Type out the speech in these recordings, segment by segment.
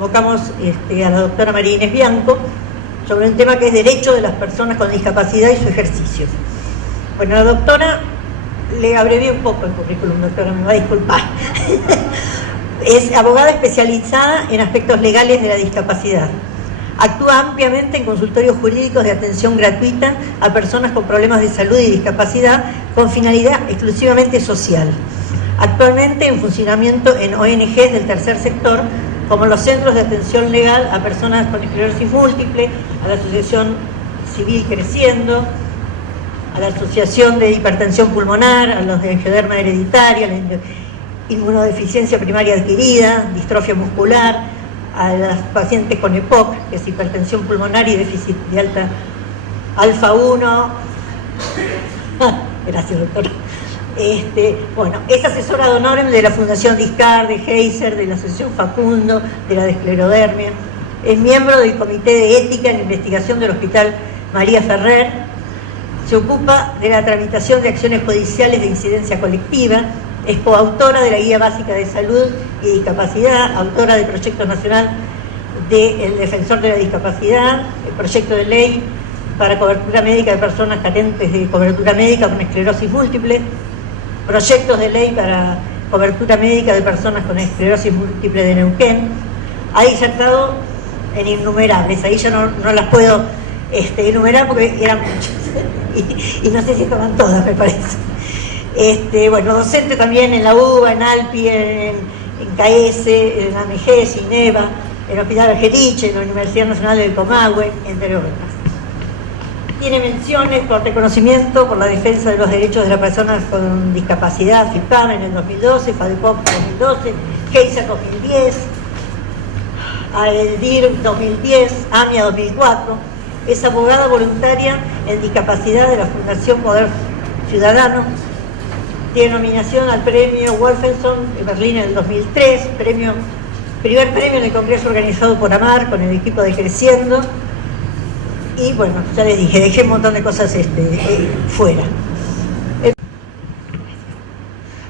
convocamos a la doctora María Inés Bianco sobre un tema que es derecho de las personas con discapacidad y su ejercicio. Bueno, la doctora, le abrevié un poco el currículum, doctora, me va a disculpar. Es abogada especializada en aspectos legales de la discapacidad. Actúa ampliamente en consultorios jurídicos de atención gratuita a personas con problemas de salud y discapacidad con finalidad exclusivamente social. Actualmente en funcionamiento en ONGs del tercer sector, como los centros de atención legal a personas con esclerosis múltiple, a la Asociación Civil Creciendo, a la Asociación de Hipertensión Pulmonar, a los de angioderma hereditaria, la inmunodeficiencia primaria adquirida, distrofia muscular, a las pacientes con EPOC, que es hipertensión pulmonar y déficit de alfa 1. Gracias, doctora. Bueno, es asesora de honor de la Fundación Discar, de Heiser, de la Asociación Facundo, de la de esclerodermia. Es miembro del Comité de Ética en Investigación del Hospital María Ferrer. Se ocupa de la tramitación de acciones judiciales de incidencia colectiva. Es coautora de la Guía Básica de Salud y Discapacidad, autora del Proyecto Nacional del Defensor de la Discapacidad, el proyecto de ley para cobertura médica de personas carentes de cobertura médica con esclerosis múltiple, proyectos de ley para cobertura médica de personas con esclerosis múltiple de Neuquén. Ha disertado en innumerables, ahí yo no las puedo enumerar porque eran muchas, y no sé si estaban todas, me parece. Bueno, docente también en la UBA, en ALPI, en CAES, en AMG, INEVA, en el Hospital Argerich, en la Universidad Nacional del Comahue, entre otras. Tiene menciones por reconocimiento por la defensa de los derechos de las personas con discapacidad, FIPAM en el 2012, FADEPOC en 2012, GEISA 2010, AELDIR 2010, AMIA 2004. Es abogada voluntaria en discapacidad de la Fundación Poder Ciudadano. Tiene nominación al premio Wolfenson de Berlín en el 2003, primer premio en el Congreso organizado por AMAR con el equipo de Creciendo. Y bueno, ya les dije, dejé un montón de cosas fuera.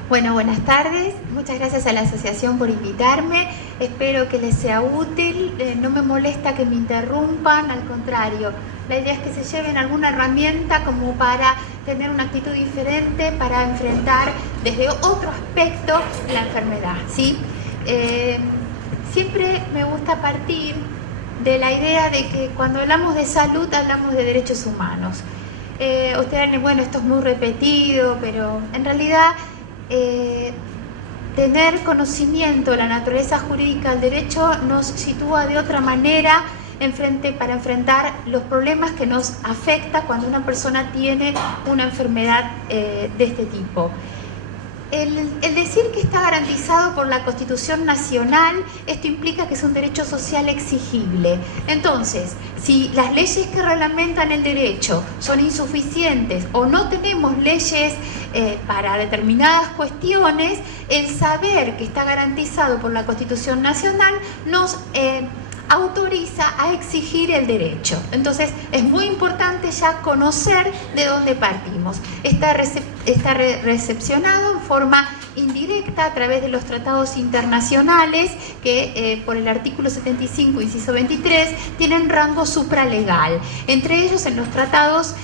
Bueno, buenas tardes. Muchas gracias a la asociación por invitarme. Espero que les sea útil. No me molesta que me interrumpan, al contrario. La idea es que se lleven alguna herramienta como para tener una actitud diferente, para enfrentar desde otro aspecto la enfermedad, ¿sí? Siempre me gusta partir de la idea de que cuando hablamos de salud hablamos de derechos humanos. Ustedes, bueno, esto es muy repetido, pero en realidad tener conocimiento de la naturaleza jurídica del derecho nos sitúa de otra manera para enfrentar los problemas que nos afecta cuando una persona tiene una enfermedad de este tipo. El decir que está garantizado por la Constitución Nacional, esto implica que es un derecho social exigible. Entonces, si las leyes que reglamentan el derecho son insuficientes o no tenemos leyes para determinadas cuestiones, el saber que está garantizado por la Constitución Nacional nos autoriza a exigir el derecho. Entonces es muy importante ya conocer de dónde partimos. Está recepcionado en forma indirecta a través de los tratados internacionales que por el artículo 75, inciso 23, tienen rango supralegal. Entre ellos, en los tratados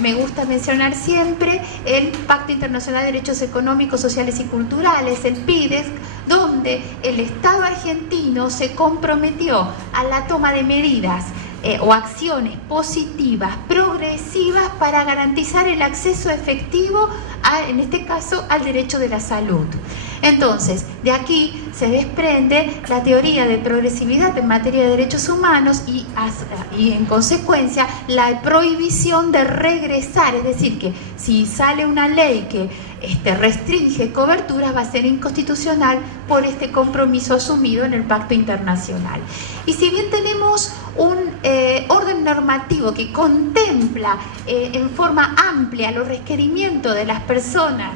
me gusta mencionar siempre el Pacto Internacional de Derechos Económicos, Sociales y Culturales, el PIDES, donde el Estado argentino se comprometió a la toma de medidas o acciones positivas, progresivas, para garantizar el acceso efectivo, en este caso, al derecho de la salud. Entonces, de aquí se desprende la teoría de progresividad en materia de derechos humanos y en consecuencia la prohibición de regresar, es decir, que si sale una ley que restringe coberturas, va a ser inconstitucional por este compromiso asumido en el Pacto Internacional. Y si bien tenemos un orden normativo que contempla en forma amplia los requerimientos de las personas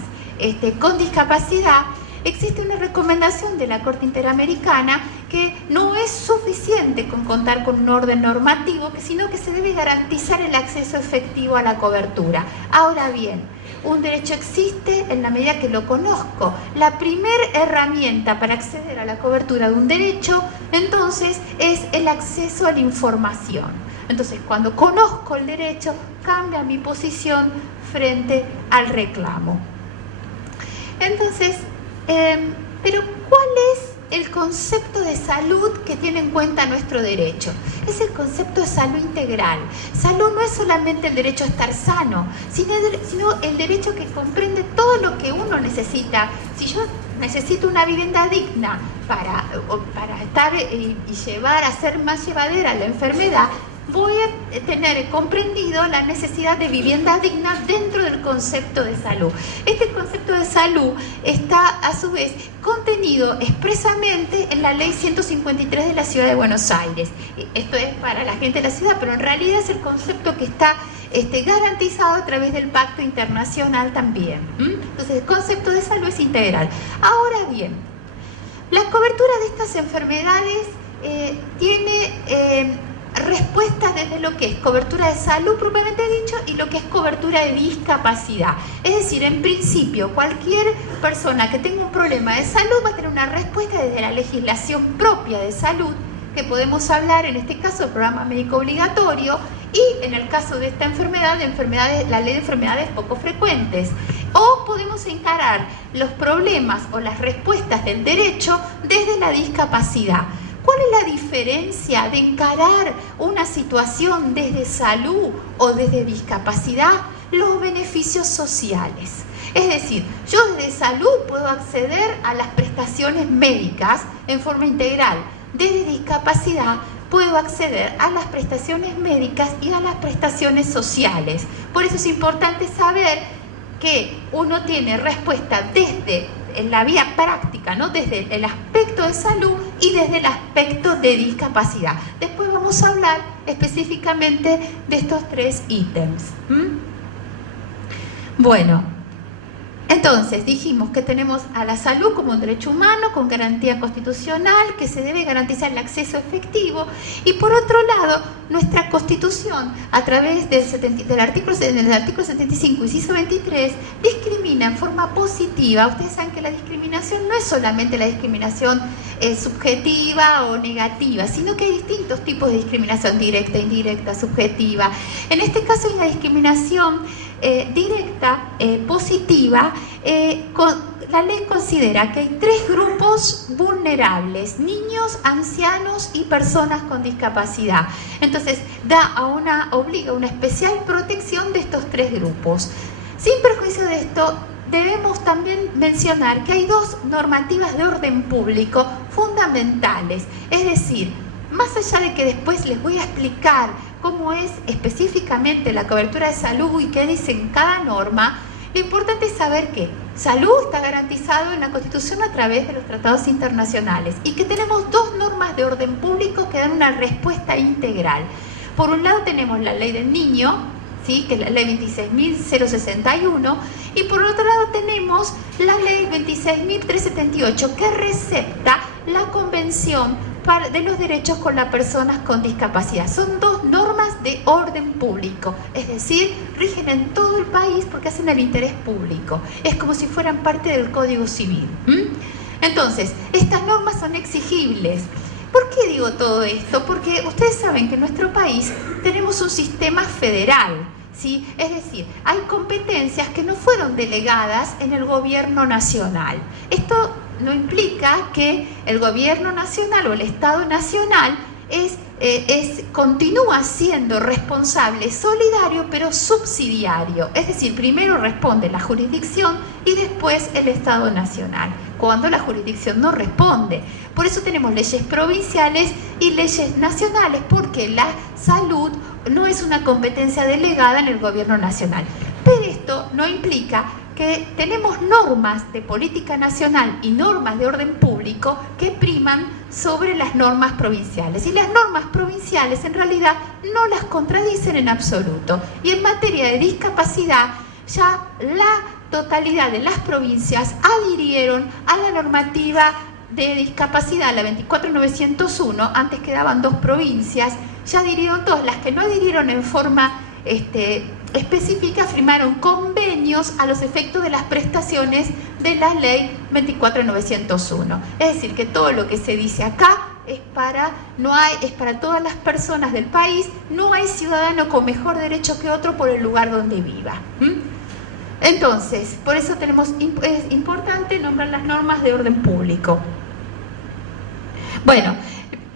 con discapacidad, existe una recomendación de la Corte Interamericana que no es suficiente con contar con un orden normativo, sino que se debe garantizar el acceso efectivo a la cobertura. Ahora bien, un derecho existe en la medida que lo conozco. La primera herramienta para acceder a la cobertura de un derecho, entonces, es el acceso a la información. Entonces, cuando conozco el derecho, cambia mi posición frente al reclamo. Entonces, pero ¿cuál es el concepto de salud que tiene en cuenta nuestro derecho? Es el concepto de salud integral. Salud no es solamente el derecho a estar sano, sino el derecho que comprende todo lo que uno necesita. Si yo necesito una vivienda digna para estar y llevar a ser más llevadera la enfermedad, voy a tener comprendido la necesidad de vivienda digna dentro del concepto de salud. Este concepto de salud está a su vez contenido expresamente en la Ley 153 de la Ciudad de Buenos Aires. Esto es para la gente de la ciudad, pero en realidad es el concepto que está garantizado a través del Pacto Internacional también. Entonces, el concepto de salud es integral. Ahora bien, la cobertura de estas enfermedades tiene respuestas desde lo que es cobertura de salud propiamente dicho y lo que es cobertura de discapacidad. Es decir, en principio, cualquier persona que tenga un problema de salud va a tener una respuesta desde la legislación propia de salud, que podemos hablar en este caso del programa médico obligatorio, y en el caso de esta enfermedad, la ley de enfermedades poco frecuentes. O podemos encarar los problemas o las respuestas del derecho desde la discapacidad. ¿Cuál es la diferencia de encarar una situación desde salud o desde discapacidad? Los beneficios sociales. Es decir, yo desde salud puedo acceder a las prestaciones médicas en forma integral. Desde discapacidad puedo acceder a las prestaciones médicas y a las prestaciones sociales. Por eso es importante saber que uno tiene respuesta desde en la vía práctica, ¿no? Desde el aspecto de salud y desde el aspecto de discapacidad. Después vamos a hablar específicamente de estos tres ítems. Bueno, entonces dijimos que tenemos a la salud como un derecho humano con garantía constitucional, que se debe garantizar el acceso efectivo, y por otro lado, nuestra Constitución, a través del artículo 75, inciso 23, discrimina en forma positiva. Ustedes saben que la discriminación no es solamente la discriminación subjetiva o negativa, sino que hay distintos tipos de discriminación: directa, indirecta, subjetiva. En este caso hay una discriminación directa, positiva. La ley considera que hay tres grupos vulnerables: niños, ancianos y personas con discapacidad. Entonces obliga una especial protección de estos tres grupos. Sin perjuicio de esto, debemos también mencionar que hay dos normativas de orden público fundamentales. Es decir, más allá de que después les voy a explicar cómo es específicamente la cobertura de salud y qué dice en cada norma, lo importante es saber que salud está garantizado en la Constitución a través de los tratados internacionales y que tenemos dos normas de orden público que dan una respuesta integral. Por un lado tenemos la ley del niño, ¿sí?, que es la ley 26.061, y por otro lado tenemos la ley 26.378, que recepta la Convención de los derechos con las personas con discapacidad. Son dos normas de orden público, es decir, rigen en todo el país porque hacen el interés público. Es como si fueran parte del Código Civil. Entonces, estas normas son exigibles. ¿Por qué digo todo esto? Porque ustedes saben que en nuestro país tenemos un sistema federal, ¿sí? Es decir, hay competencias que no fueron delegadas en el gobierno nacional. Esto no implica que el gobierno nacional o el Estado nacional continúa siendo responsable, solidario, pero subsidiario. Es decir, primero responde la jurisdicción y después el Estado nacional, cuando la jurisdicción no responde. Por eso tenemos leyes provinciales y leyes nacionales, porque la salud no es una competencia delegada en el gobierno nacional. Pero esto no implica que tenemos normas de política nacional y normas de orden público que priman sobre las normas provinciales. Y las normas provinciales en realidad no las contradicen en absoluto. Y en materia de discapacidad, ya la totalidad de las provincias adhirieron a la normativa de discapacidad, la 24.901, antes quedaban dos provincias, ya adhirieron todas. Las que no adhirieron en forma específica firmaron convenios convenios a los efectos de las prestaciones de la ley 24.901. Es decir, que todo lo que se dice acá es para todas las personas del país. No hay ciudadano con mejor derecho que otro por el lugar donde viva. Entonces, por eso es importante nombrar las normas de orden público. Bueno,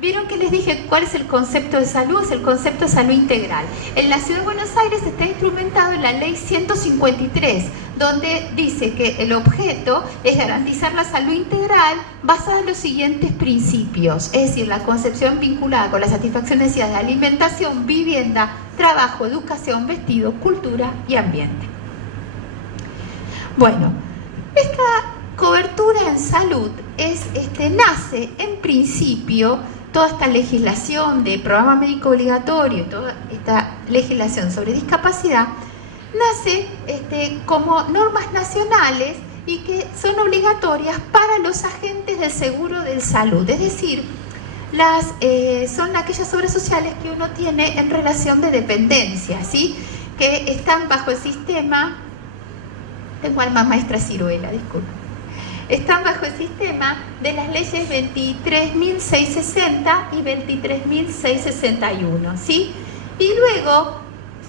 vieron que les dije cuál es el concepto de salud. Es el concepto de salud integral. En la Ciudad de Buenos Aires está instrumentado en la ley 153, donde dice que el objeto es garantizar la salud integral basada en los siguientes principios, es decir, la concepción vinculada con la satisfacción de necesidades de alimentación, vivienda, trabajo, educación, vestido, cultura y ambiente. Bueno, esta cobertura en salud nace en principio. Toda esta legislación de programa médico obligatorio, toda esta legislación sobre discapacidad, nace como normas nacionales y que son obligatorias para los agentes del seguro de salud. Es decir, son aquellas obras sociales que uno tiene en relación de dependencia, ¿sí? Que están bajo el sistema. Tengo alma maestra ciruela, disculpe. Están bajo el sistema de las leyes 23.660 y 23.661, ¿sí? Y luego,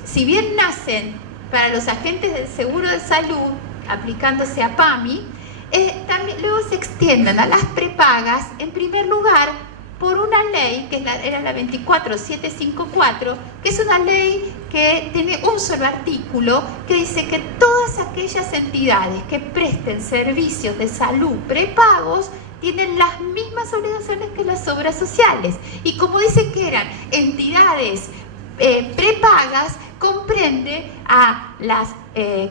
si bien nacen para los agentes del seguro de salud, aplicándose a PAMI, también luego se extienden a las prepagas, en primer lugar, por una ley, que era la 24754, que es una ley que tiene un solo artículo, que dice que todas aquellas entidades que presten servicios de salud prepagos tienen las mismas obligaciones que las obras sociales. Y como dice que eran entidades prepagas, comprende a las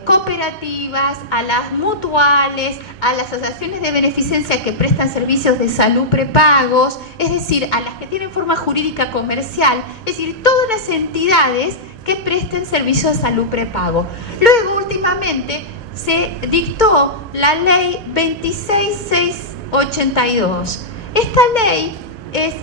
cooperativas, a las mutuales, a las asociaciones de beneficencia que prestan servicios de salud prepagos, es decir, a las que tienen forma jurídica comercial, es decir, todas las entidades que presten servicios de salud prepago. Luego, últimamente, se dictó la ley 26682. Esta ley es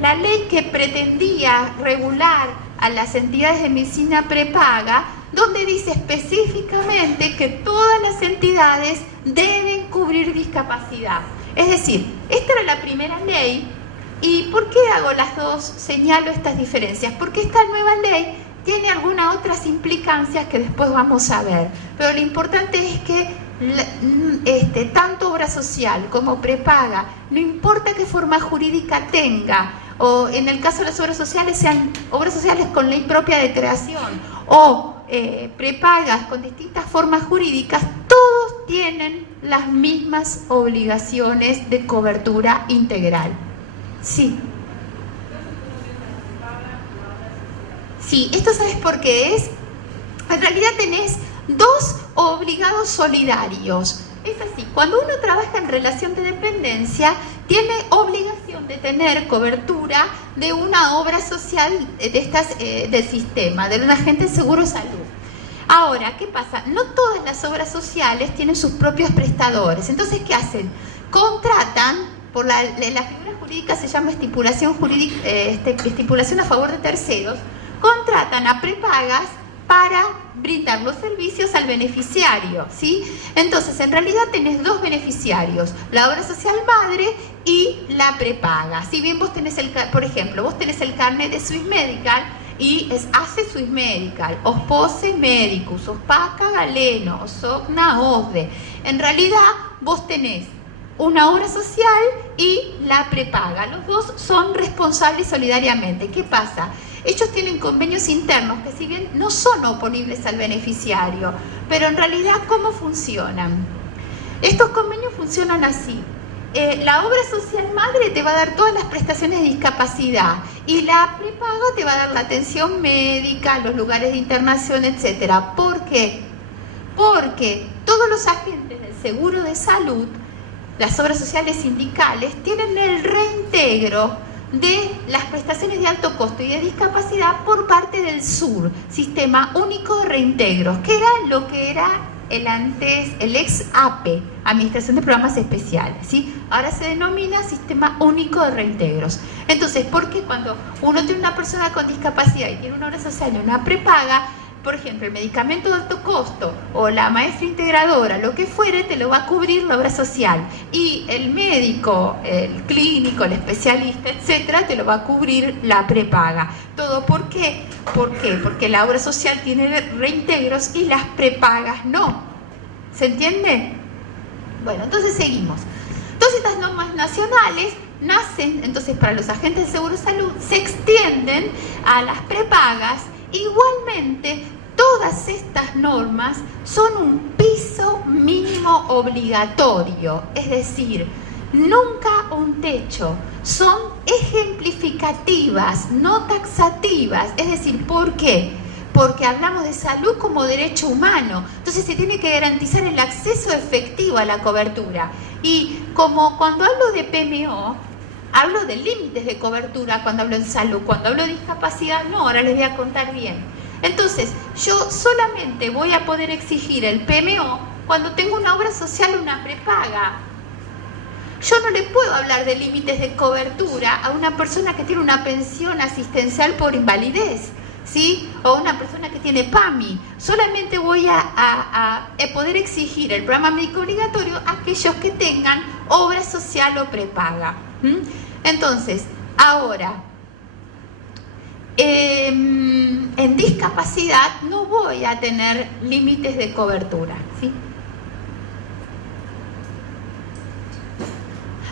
la ley que pretendía regular a las entidades de medicina prepaga, donde dice específicamente que todas las entidades deben cubrir discapacidad. Es decir, esta era la primera ley. ¿Y por qué hago las dos? Señalo estas diferencias. Porque esta nueva ley tiene algunas otras implicancias que después vamos a ver. Pero lo importante es que tanto obra social como prepaga, no importa qué forma jurídica tenga, o en el caso de las obras sociales sean obras sociales con ley propia de creación o prepagas con distintas formas jurídicas, todos tienen las mismas obligaciones de cobertura integral. Sí. Sí, esto sabes por qué es. En realidad tenés dos obligados solidarios. Es así, cuando uno trabaja en relación de dependencia, tiene obligación de tener cobertura de una obra social del sistema, de un agente de seguro de salud. Ahora, ¿qué pasa? No todas las obras sociales tienen sus propios prestadores. Entonces, ¿qué hacen? Contratan, por la figura jurídica se llama estipulación a favor de terceros, contratan a prepagas para brindar los servicios al beneficiario, ¿sí? Entonces, en realidad tenés dos beneficiarios, la obra social madre y la prepaga. Si bien vos tenés por ejemplo, vos tenés el carnet de Swiss Medical y es ACE Swiss Medical, OSPOSE Medicus, OSPACA Galeno, OSOCNA OSDE. En realidad, vos tenés una obra social y la prepaga. Los dos son responsables solidariamente. ¿Qué pasa? Ellos tienen convenios internos que, si bien no son oponibles al beneficiario, pero en realidad, ¿cómo funcionan? Estos convenios funcionan así. La obra social madre te va a dar todas las prestaciones de discapacidad y la prepaga te va a dar la atención médica, los lugares de internación, etc. ¿Por qué? Porque todos los agentes del seguro de salud, las obras sociales sindicales, tienen el reintegro de las prestaciones de alto costo y de discapacidad por parte del SUR, Sistema Único de Reintegros, que era lo que era el ex APE, Administración de Programas Especiales, ¿sí? Ahora se denomina Sistema Único de Reintegros. Entonces, ¿por qué cuando uno tiene una persona con discapacidad y tiene una obra social y una prepaga, por ejemplo, el medicamento de alto costo o la maestra integradora, lo que fuere, te lo va a cubrir la obra social. Y el médico, el clínico, el especialista, etcétera, te lo va a cubrir la prepaga. ¿Todo por qué? ¿Por qué? Porque la obra social tiene reintegros y las prepagas no. ¿Se entiende? Bueno, entonces seguimos. Todas estas normas nacionales nacen, entonces, para los agentes de seguro de salud, se extienden a las prepagas. Igualmente, todas estas normas son un piso mínimo obligatorio, es decir, nunca un techo. Son ejemplificativas, no taxativas. Es decir, ¿por qué? Porque hablamos de salud como derecho humano. Entonces se tiene que garantizar el acceso efectivo a la cobertura. Y como cuando hablo de PMO, hablo de límites de cobertura cuando hablo de salud. Cuando hablo de discapacidad, no, ahora les voy a contar bien. Entonces, yo solamente voy a poder exigir el PMO cuando tengo una obra social o una prepaga. Yo no le puedo hablar de límites de cobertura a una persona que tiene una pensión asistencial por invalidez, ¿sí? O una persona que tiene PAMI. Solamente voy a poder exigir el programa médico obligatorio a aquellos que tengan obra social o prepaga. Entonces, ahora, en discapacidad no voy a tener límites de cobertura, ¿sí?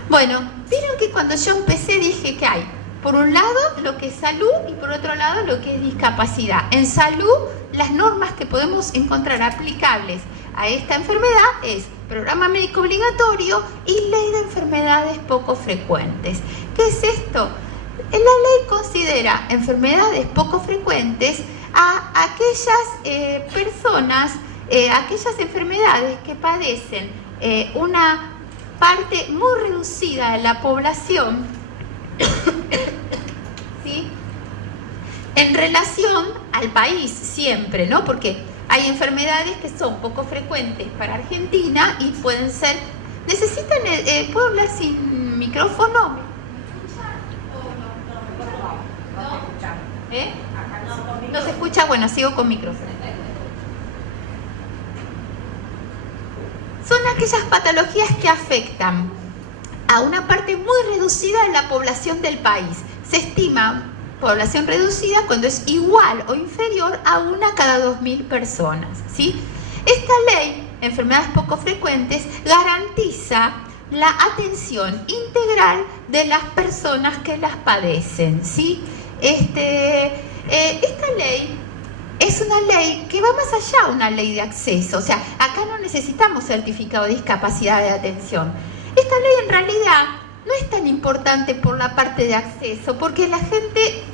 Bueno, vieron que cuando yo empecé dije que hay, por un lado, lo que es salud y por otro lado, lo que es discapacidad. En salud, las normas que podemos encontrar aplicables a esta enfermedad es programa médico obligatorio y ley de enfermedades poco frecuentes. ¿Qué es esto? La ley considera enfermedades poco frecuentes a aquellas personas, aquellas enfermedades que padecen una parte muy reducida de la población, ¿sí? En relación al país siempre, ¿no? Porque hay enfermedades que son poco frecuentes para Argentina y pueden ser... ¿Necesitan... ¿Puedo hablar sin micrófono? ¿Eh? ¿No se escucha? Bueno, sigo con micrófono. Son aquellas patologías que afectan a una parte muy reducida de la población del país. Se estima población reducida cuando es igual o inferior a 1 cada 2.000 personas, ¿sí? Esta ley, enfermedades poco frecuentes, garantiza la atención integral de las personas que las padecen, ¿sí? Esta ley es una ley que va más allá de una ley de acceso. O sea, acá no necesitamos certificado de discapacidad de atención. Esta ley en realidad no es tan importante por la parte de acceso, porque la gente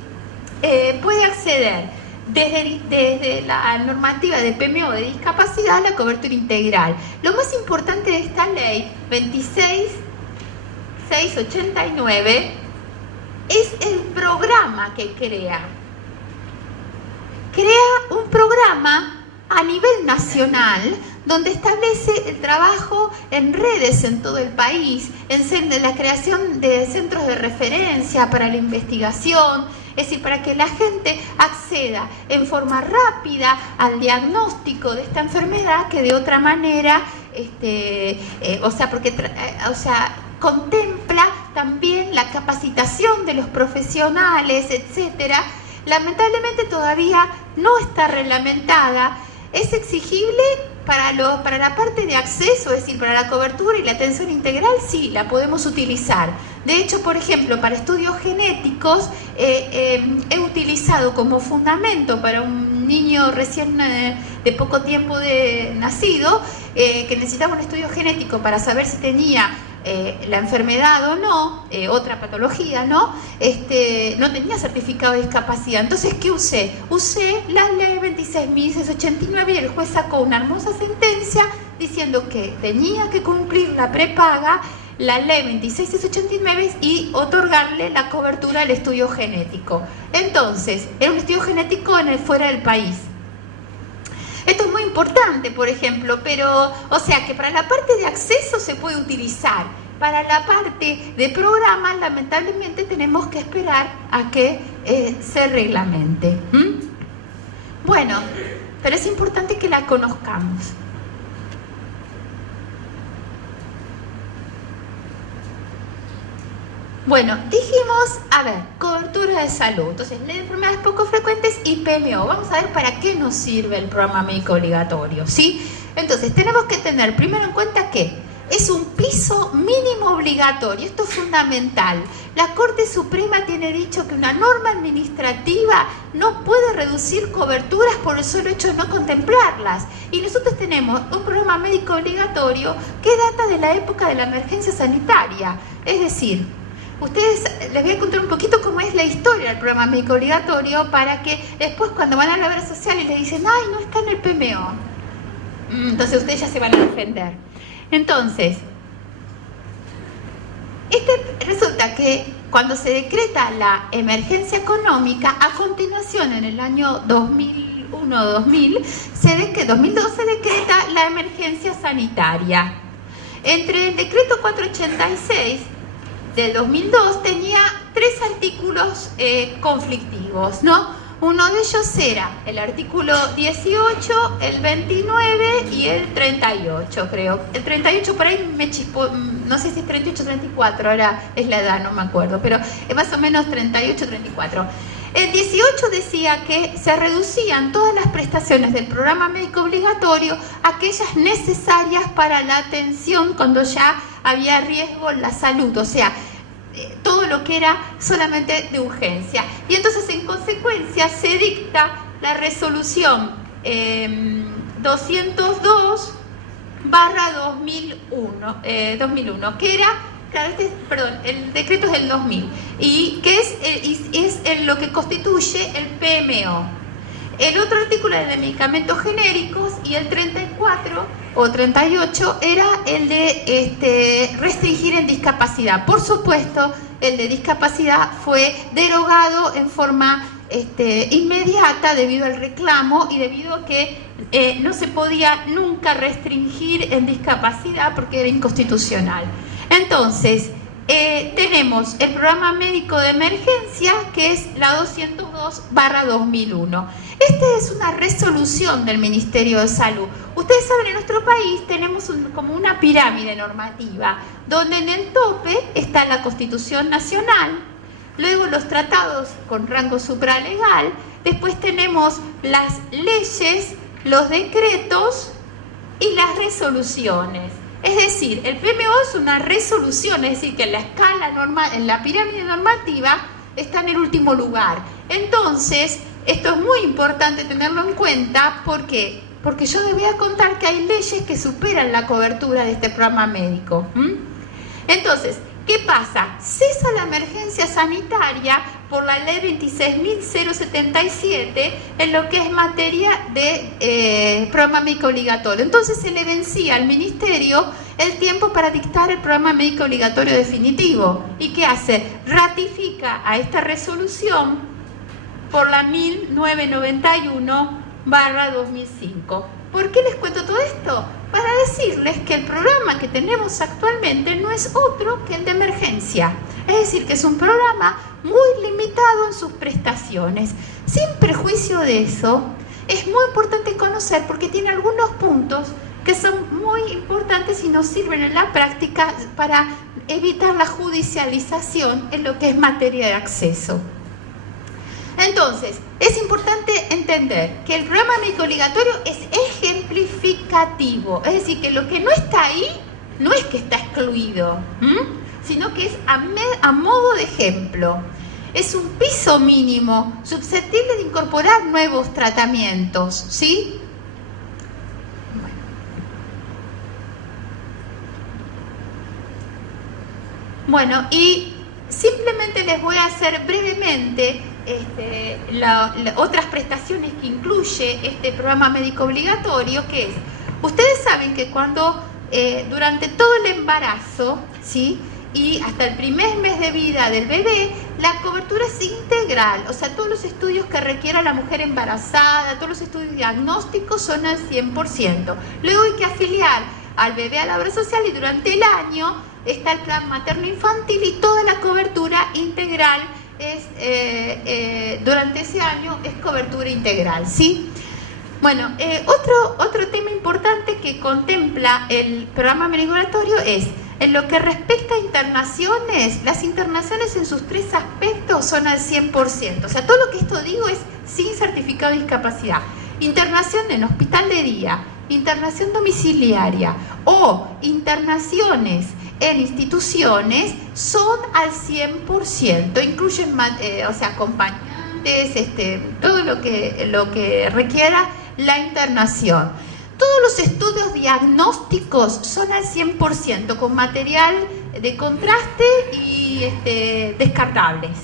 puede acceder desde la normativa de PMO de discapacidad a la cobertura integral. Lo más importante de esta ley 26.689 es el programa que crea. Crea un programa a nivel nacional donde establece el trabajo en redes en todo el país, en la creación de centros de referencia para la investigación, es decir, para que la gente acceda en forma rápida al diagnóstico de esta enfermedad que de otra manera, contempla también la capacitación de los profesionales, etcétera. Lamentablemente todavía no está reglamentada. Es exigible para la parte de acceso, es decir, para la cobertura y la atención integral, sí, la podemos utilizar. De hecho, por ejemplo, para estudios genéticos he utilizado como fundamento para un niño recién de poco tiempo de nacido, que necesitaba un estudio genético para saber si tenía la enfermedad o no, otra patología, ¿no? No tenía certificado de discapacidad. Entonces, ¿qué usé? Usé la ley 26.689 y el juez sacó una hermosa sentencia diciendo que tenía que cumplir la prepaga, la ley 26.689 y otorgarle la cobertura al estudio genético. Entonces, era un estudio genético fuera del país. Esto es muy importante, por ejemplo, pero, o sea, que para la parte de acceso se puede utilizar. Para la parte de programa, lamentablemente, tenemos que esperar a que se reglamente. Bueno, pero es importante que la conozcamos. Bueno, dijimos, a ver, cobertura de salud. Entonces, ley de enfermedades poco frecuentes y PMO. Vamos a ver para qué nos sirve el programa médico obligatorio, ¿sí? Entonces, tenemos que tener primero en cuenta que es un piso mínimo obligatorio. Esto es fundamental. La Corte Suprema tiene dicho que una norma administrativa no puede reducir coberturas por el solo hecho de no contemplarlas. Y nosotros tenemos un programa médico obligatorio que data de la época de la emergencia sanitaria. Es decir, les voy a contar un poquito cómo es la historia del programa médico obligatorio para que después cuando van a la obra social y le dicen, ay, no está en el PMO, entonces ustedes ya se van a defender. Entonces, resulta que cuando se decreta la emergencia económica, a continuación en el año 2001-2000, 2002 se decreta la emergencia sanitaria. Entre el decreto 486 del 2002 tenía 3 artículos conflictivos, ¿no? Uno de ellos era el artículo 18, el 29 y el 38, creo. El 38 por ahí me chispó, no sé si es 38 o 34, ahora es la edad, no me acuerdo, pero es más o menos 38 o 34. El 18 decía que se reducían todas las prestaciones del programa médico obligatorio, aquellas necesarias para la atención cuando ya había riesgo en la salud, o sea, todo lo que era solamente de urgencia. Y entonces, en consecuencia, se dicta la resolución 202/2001, que era, claro, el decreto es del 2000, y que es lo que constituye el PMO. El otro artículo era el de medicamentos genéricos y el 34 o 38 era el de restringir en discapacidad. Por supuesto, el de discapacidad fue derogado en forma inmediata debido al reclamo y debido a que no se podía nunca restringir en discapacidad porque era inconstitucional. Entonces, tenemos el programa médico de emergencia, que es la 202/2001. Esta es una resolución del Ministerio de Salud. Ustedes saben, en nuestro país tenemos como una pirámide normativa, donde en el tope está la Constitución Nacional, luego los tratados con rango supralegal, después tenemos las leyes, los decretos y las resoluciones. Es decir, el PMO es una resolución, es decir, que en la escala normal, en la pirámide normativa, está en el último lugar. Entonces, esto es muy importante tenerlo en cuenta. ¿Por qué? Porque yo les voy a contar que hay leyes que superan la cobertura de este programa médico. Entonces, ¿qué pasa? Cesa la emergencia sanitaria por la ley 26.077 en lo que es materia de programa médico obligatorio. Entonces se le vencía al Ministerio el tiempo para dictar el programa médico obligatorio definitivo. ¿Y qué hace? Ratifica a esta resolución por la 1991/2005. ¿Por qué les cuento todo esto? Para decirles que el programa que tenemos actualmente no es otro que el de emergencia. Es decir, que es un programa muy limitado en sus prestaciones. Sin prejuicio de eso, es muy importante conocer porque tiene algunos puntos que son muy importantes y nos sirven en la práctica para evitar la judicialización en lo que es materia de acceso. Entonces, es importante entender que el programa médico obligatorio es ejemplificativo, es decir, que lo que no está ahí no es que está excluido, sino que es a modo de ejemplo. Es un piso mínimo susceptible de incorporar nuevos tratamientos, ¿sí? Bueno, y simplemente les voy a hacer brevemente otras prestaciones que incluye este programa médico obligatorio, que es, ustedes saben que cuando durante todo el embarazo, ¿sí?, y hasta el primer mes de vida del bebé, la cobertura es integral, o sea, todos los estudios que requiera la mujer embarazada, todos los estudios diagnósticos son al 100%. Luego hay que afiliar al bebé a la obra social y durante el año está el plan materno-infantil y toda la cobertura integral es, durante ese año es cobertura integral, ¿sí? Bueno, otro tema importante que contempla el programa migratorio es, en lo que respecta a internaciones, las internaciones en sus 3 aspectos son al 100%. O sea, todo lo que esto digo es sin certificado de discapacidad. Internación en hospital de día, internación domiciliaria o internaciones en instituciones son al 100%. Incluyen, acompañantes, todo lo que requiera la internación. Todos los estudios diagnósticos son al 100%, con material de contraste y descartables.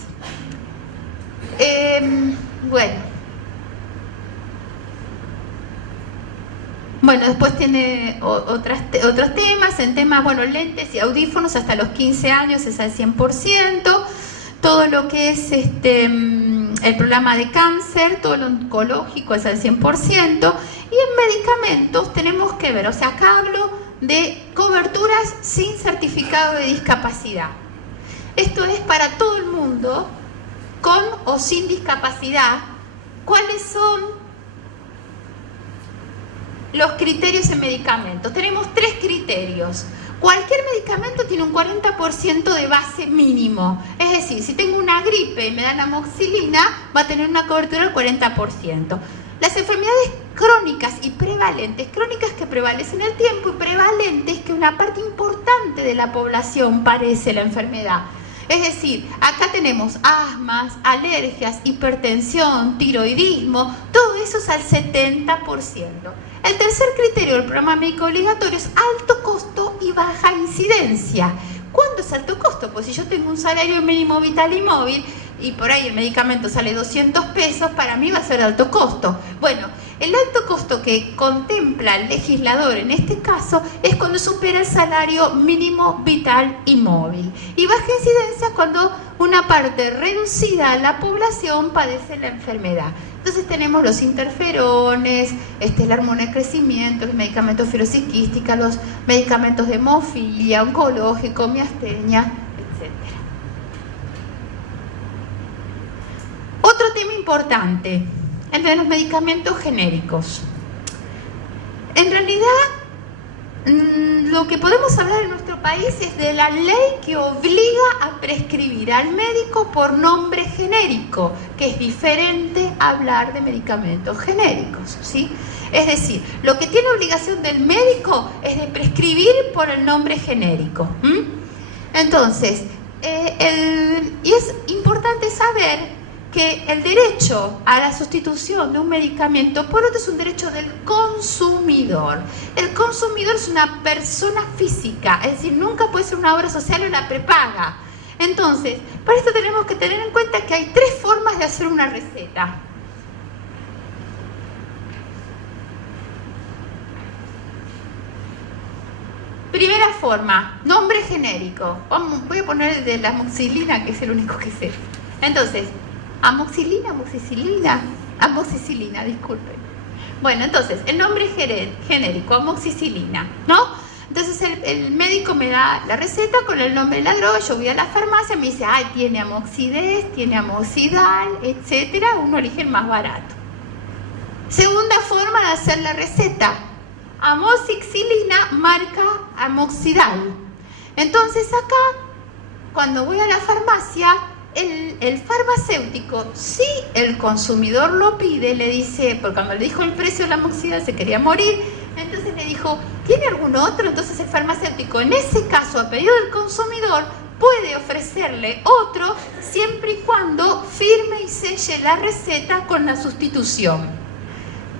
Bueno, después tiene otros temas, lentes y audífonos hasta los 15 años es al 100%, todo lo que es el programa de cáncer, todo lo oncológico es al 100%, y en medicamentos tenemos que ver, o sea, acá hablo de coberturas sin certificado de discapacidad. Esto es para todo el mundo, con o sin discapacidad. ¿Cuáles son los criterios en medicamentos? Tenemos 3 criterios. Cualquier medicamento tiene un 40% de base mínimo. Es decir, si tengo una gripe y me dan amoxicilina, va a tener una cobertura del 40%. Las enfermedades crónicas y prevalentes, crónicas que prevalecen el tiempo y prevalentes que una parte importante de la población padece la enfermedad. Es decir, acá tenemos asmas, alergias, hipertensión, tiroidismo, todo eso es al 70%. El tercer criterio del programa médico obligatorio es alto costo y baja incidencia. ¿Cuándo es alto costo? Pues si yo tengo un salario mínimo vital y móvil y por ahí el medicamento sale 200 pesos, para mí va a ser alto costo. Bueno, el alto costo que contempla el legislador en este caso es cuando supera el salario mínimo vital y móvil. Y baja incidencia cuando una parte reducida de la población padece la enfermedad. Entonces tenemos los interferones, la hormona de crecimiento, los medicamentos fibrosis quística, los medicamentos de hemofilia, oncológico, miastenia, etc. Otro tema importante, el de los medicamentos genéricos. En realidad, lo que podemos hablar en nuestro país es de la ley que obliga a prescribir al médico por nombre genérico, que es diferente a hablar de medicamentos genéricos, ¿sí? Es decir, lo que tiene obligación del médico es de prescribir por el nombre genérico. Entonces, y es importante saber que el derecho a la sustitución de un medicamento por otro es un derecho del consumidor. El consumidor es una persona física, es decir, nunca puede ser una obra social o la prepaga. Entonces, para esto tenemos que tener en cuenta que hay 3 formas de hacer una receta. Primera forma, nombre genérico. Voy a poner el de la amoxicilina, que es el único que sé. Entonces, amoxicilina, disculpen. Bueno, entonces, el nombre genérico, amoxicilina, ¿no? Entonces el médico me da la receta con el nombre de la droga, yo voy a la farmacia, me dice, tiene amoxidez, tiene amoxidal, etcétera, un origen más barato. Segunda forma de hacer la receta, amoxicilina marca amoxidal. Entonces acá, cuando voy a la farmacia, el farmacéutico, si el consumidor lo pide, le dice, porque cuando le dijo el precio de la amoxidal se quería morir, entonces le dijo, ¿tiene algún otro? Entonces el farmacéutico, en ese caso, a pedido del consumidor, puede ofrecerle otro siempre y cuando firme y selle la receta con la sustitución.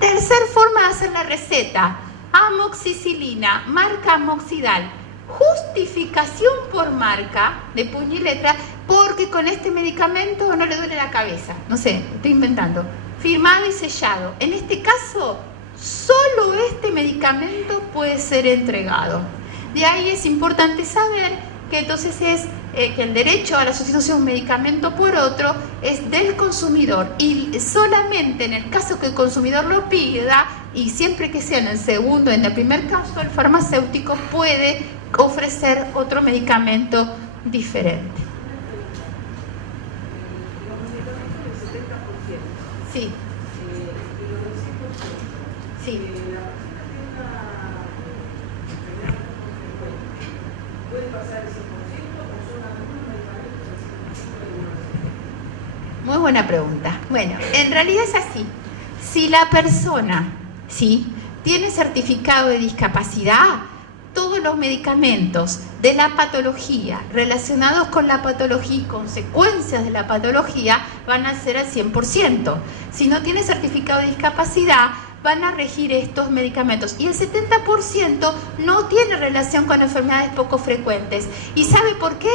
Tercer forma de hacer la receta, amoxicilina, marca amoxidal. Justificación por marca, de puño y letra, porque con este medicamento no le duele la cabeza. No sé, estoy inventando. Firmado y sellado. En este caso, solo este medicamento puede ser entregado. De ahí es importante saber que entonces es que el derecho a la sustitución de un medicamento por otro es del consumidor, y solamente en el caso que el consumidor lo pida, y siempre que sea en el segundo, en el primer caso, el farmacéutico puede ofrecer otro medicamento diferente. Sí. ¿puede pasar el 100% o son algunos medicamentos el 100% de algunos? Muy buena pregunta. Bueno, en realidad es así. Si la persona, ¿sí?, tiene certificado de discapacidad, todos los medicamentos de la patología relacionados con la patología y consecuencias de la patología van a ser al 100%. Si no tiene certificado de discapacidad, van a regir estos medicamentos. Y el 70% no tiene relación con enfermedades poco frecuentes. ¿Y sabe por qué?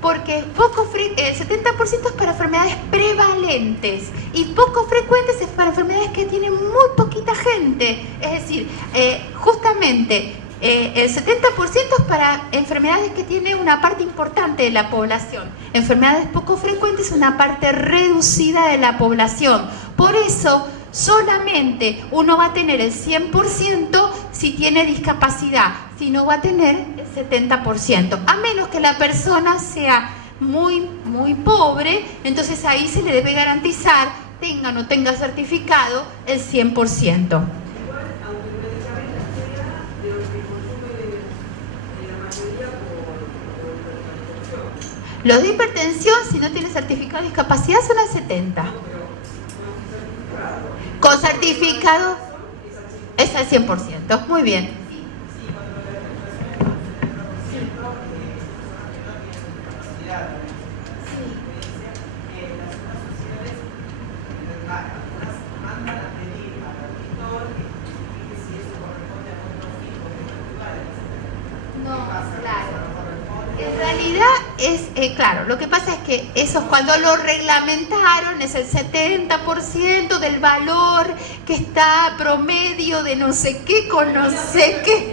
Porque el 70% es para enfermedades prevalentes y poco frecuentes es para enfermedades que tienen muy poquita gente. Es decir, justamente el 70% es para enfermedades que tienen una parte importante de la población. Enfermedades poco frecuentes, una parte reducida de la población. Por eso, solamente uno va a tener el 100% si tiene discapacidad, si no va a tener el 70%, a menos que la persona sea muy pobre, entonces ahí se le debe garantizar, tenga o no tenga certificado, el 100%. Los de hipertensión, si no tiene certificado de discapacidad, son al 70%. Con certificado es al 100%. Muy bien. Claro, lo que pasa es que eso cuando lo reglamentaron es el 70% del valor que está promedio de no sé qué con no sé qué.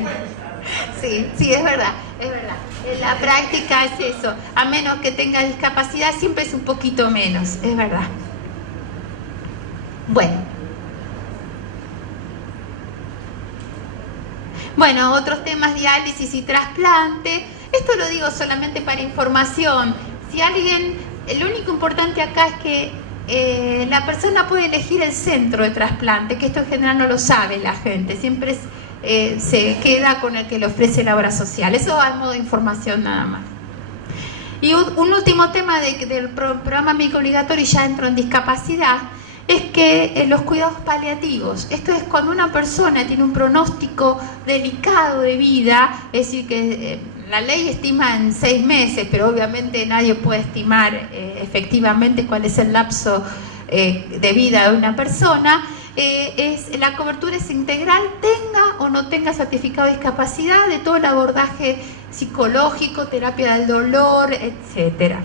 Sí, es verdad. En la práctica es eso, a menos que tenga discapacidad siempre es un poquito menos, es verdad. Bueno, otros temas, diálisis y trasplante. Esto lo digo solamente para información. Si alguien, lo único importante acá es que la persona puede elegir el centro de trasplante, que esto en general no lo sabe la gente, siempre se queda con el que le ofrece la obra social. Eso a modo de información nada más. Y un último tema del programa médico obligatorio, y ya entro en discapacidad, es que los cuidados paliativos, esto es cuando una persona tiene un pronóstico delicado de vida, es decir que la ley estima en 6 meses, pero obviamente nadie puede estimar efectivamente cuál es el lapso de vida de una persona. La cobertura es integral, tenga o no tenga certificado de discapacidad, de todo el abordaje psicológico, terapia del dolor, etcétera.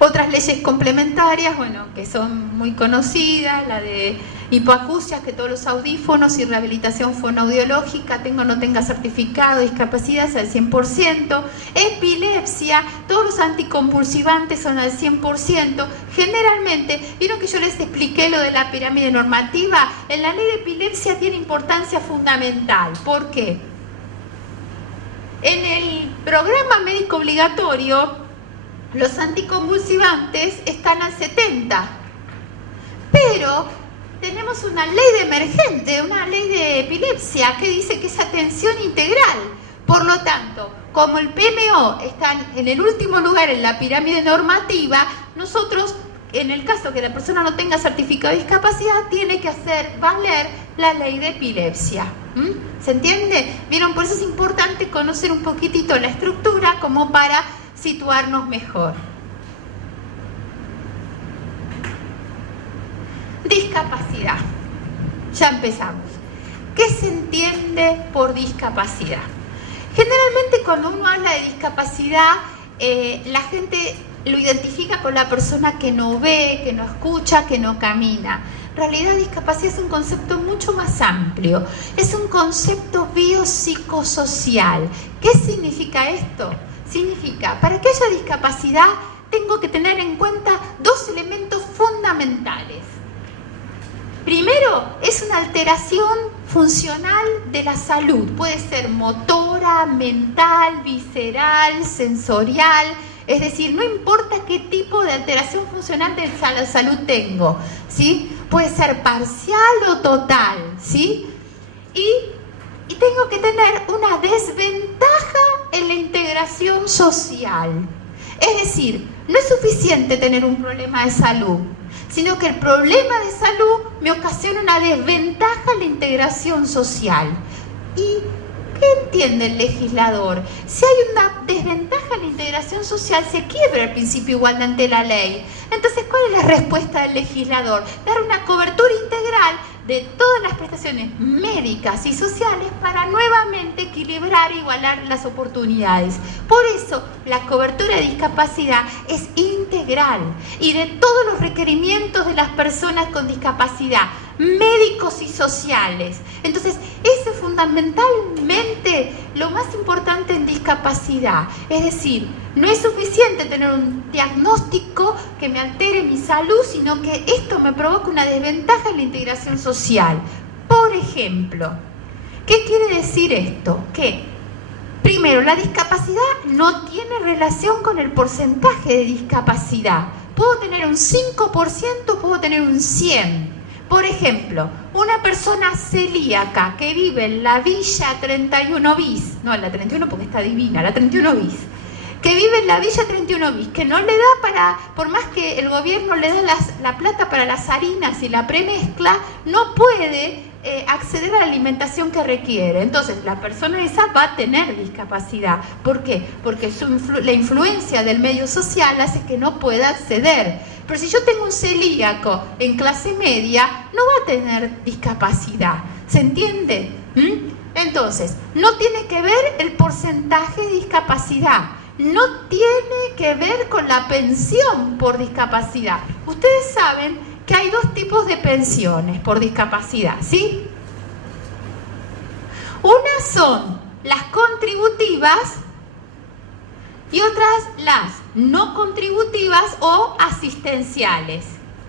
Otras leyes complementarias, bueno, que son muy conocidas, la de hipoacusias, que todos los audífonos, y rehabilitación fonoaudiológica, tenga o no tenga certificado de discapacidad, es al 100%. Epilepsia, todos los anticonvulsivantes son al 100%. Generalmente, vieron que yo les expliqué lo de la pirámide normativa, en la ley de epilepsia tiene importancia fundamental. ¿Por qué? En el programa médico obligatorio, los anticonvulsivantes están al 70%, pero tenemos una ley de emergente, una ley de epilepsia que dice que es atención integral. Por lo tanto, como el PMO está en el último lugar en la pirámide normativa, nosotros, en el caso que la persona no tenga certificado de discapacidad, tiene que hacer valer la ley de epilepsia. ¿Se entiende? ¿Vieron? Por eso es importante conocer un poquitito la estructura como para situarnos mejor. Discapacidad. Ya empezamos. ¿Qué se entiende por discapacidad? Generalmente cuando uno habla de discapacidad, la gente lo identifica con la persona que no ve, que no escucha, que no camina. En realidad, discapacidad es un concepto mucho más amplio. Es un concepto biopsicosocial. ¿Qué significa esto? Significa, para que haya discapacidad, tengo que tener en cuenta 2 elementos fundamentales. Primero, es una alteración funcional de la salud. Puede ser motora, mental, visceral, sensorial. Es decir, no importa qué tipo de alteración funcional de la salud tengo, ¿sí? Puede ser parcial o total, ¿sí? Y tengo que tener una desventaja integración social. Es decir, no es suficiente tener un problema de salud, sino que el problema de salud me ocasiona una desventaja en la integración social. ¿Y qué entiende el legislador? Si hay una desventaja en la integración social, se quiebra el principio de igualdad ante la ley. Entonces, ¿cuál es la respuesta del legislador? Dar una cobertura integral de todas las prestaciones médicas y sociales para nuevamente equilibrar e igualar las oportunidades. Por eso, la cobertura de discapacidad es integral y de todos los requerimientos de las personas con discapacidad, médicos y sociales. Entonces, eso es fundamentalmente lo más importante en discapacidad. Es decir, no es suficiente tener un diagnóstico que me altere mi salud, sino que esto me provoca una desventaja en la integración social. Por ejemplo, ¿qué quiere decir esto? Que, primero, la discapacidad no tiene relación con el porcentaje de discapacidad. Puedo tener un 5%, puedo tener un 100%. Por ejemplo, una persona celíaca que vive en la Villa 31 bis, no la 31 porque está divina, la 31 bis, que vive en la Villa 31 bis, que no le da para, por más que el gobierno le da la plata para las harinas y la premezcla, no puede acceder a la alimentación que requiere. Entonces, la persona esa va a tener discapacidad. ¿Por qué? Porque la influencia del medio social hace que no pueda acceder. Pero si yo tengo un celíaco en clase media, no va a tener discapacidad. ¿Se entiende? Entonces, no tiene que ver el porcentaje de discapacidad. No tiene que ver con la pensión por discapacidad. Ustedes saben que hay dos tipos de pensiones por discapacidad, ¿sí? Unas son las contributivas y otras las no contributivas o asistenciales,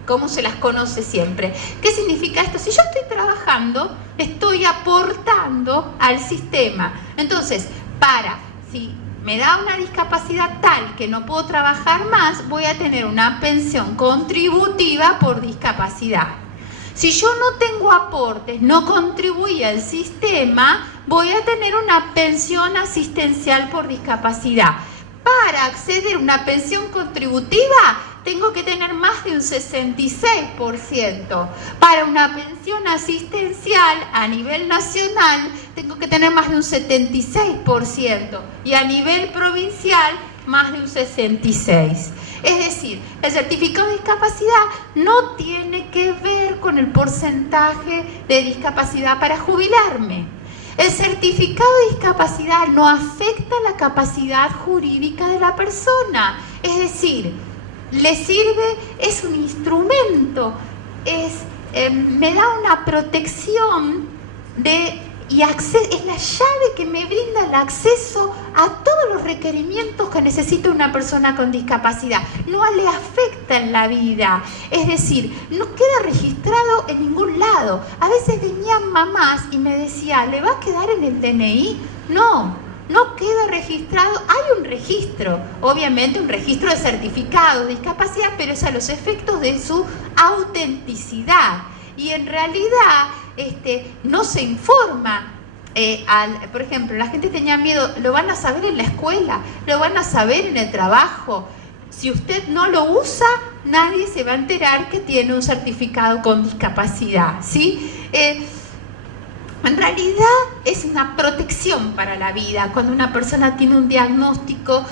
como se las conoce siempre. ¿Qué significa esto? Si yo estoy trabajando, estoy aportando al sistema. Entonces, si me da una discapacidad tal que no puedo trabajar más, voy a tener una pensión contributiva por discapacidad. Si yo no tengo aportes, no contribuí al sistema, voy a tener una pensión asistencial por discapacidad. Para acceder a una pensión contributiva, tengo que tener más de un 66%. Para una pensión asistencial a nivel nacional, tengo que tener más de un 76%. Y a nivel provincial, más de un 66%. Es decir, el certificado de discapacidad no tiene que ver con el porcentaje de discapacidad para jubilarme. El certificado de discapacidad no afecta la capacidad jurídica de la persona. Es decir, le sirve, es un instrumento, me da una protección es la llave que me brinda el acceso a todos los requerimientos que necesita una persona con discapacidad. No le afecta en la vida, es decir, no queda registrado en ningún lado. A veces venían mamás y me decían, ¿le va a quedar en el DNI? No queda registrado. Hay un registro, obviamente un registro de certificado de discapacidad, pero es a los efectos de su autenticidad. Y en realidad no se informa. Por ejemplo, la gente tenía miedo, lo van a saber en la escuela, lo van a saber en el trabajo. Si usted no lo usa, nadie se va a enterar que tiene un certificado con discapacidad, ¿sí? En realidad es una protección para la vida cuando una persona tiene un diagnóstico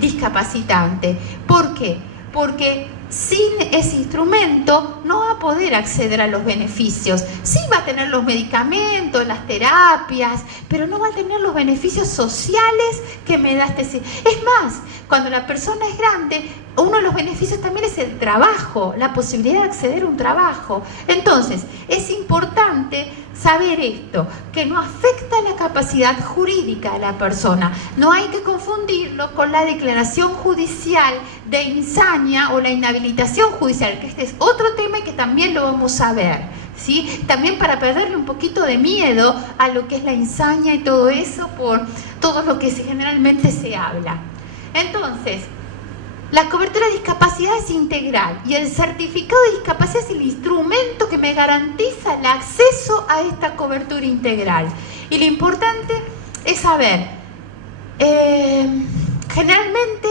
discapacitante. ¿Por qué? Porque sin ese instrumento no va a poder acceder a los beneficios. Sí va a tener los medicamentos, las terapias, pero no va a tener los beneficios sociales que me da Es más, cuando la persona es grande, uno de los beneficios también es el trabajo, la posibilidad de acceder a un trabajo. Entonces, es importante saber esto, que no afecta la capacidad jurídica de la persona. No hay que confundirlo con la declaración judicial de insania o la inhabilitación judicial, que este es otro tema y que también lo vamos a ver, ¿sí? También para perderle un poquito de miedo a lo que es la insania y todo eso, por todo lo que generalmente se habla. Entonces, la cobertura de discapacidad es integral y el certificado de discapacidad es el instrumento que me garantiza el acceso a esta cobertura integral. Y lo importante es saber Generalmente,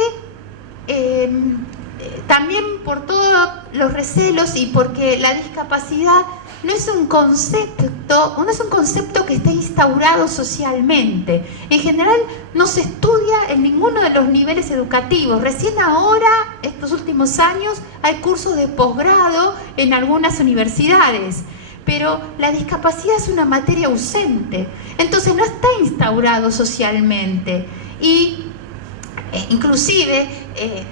también por todos los recelos y porque la discapacidad no es un concepto que esté instaurado socialmente. En general no se estudia en ninguno de los niveles educativos. Recién ahora, estos últimos años, hay cursos de posgrado en algunas universidades. Pero la discapacidad es una materia ausente. Entonces no está instaurado socialmente. Y inclusive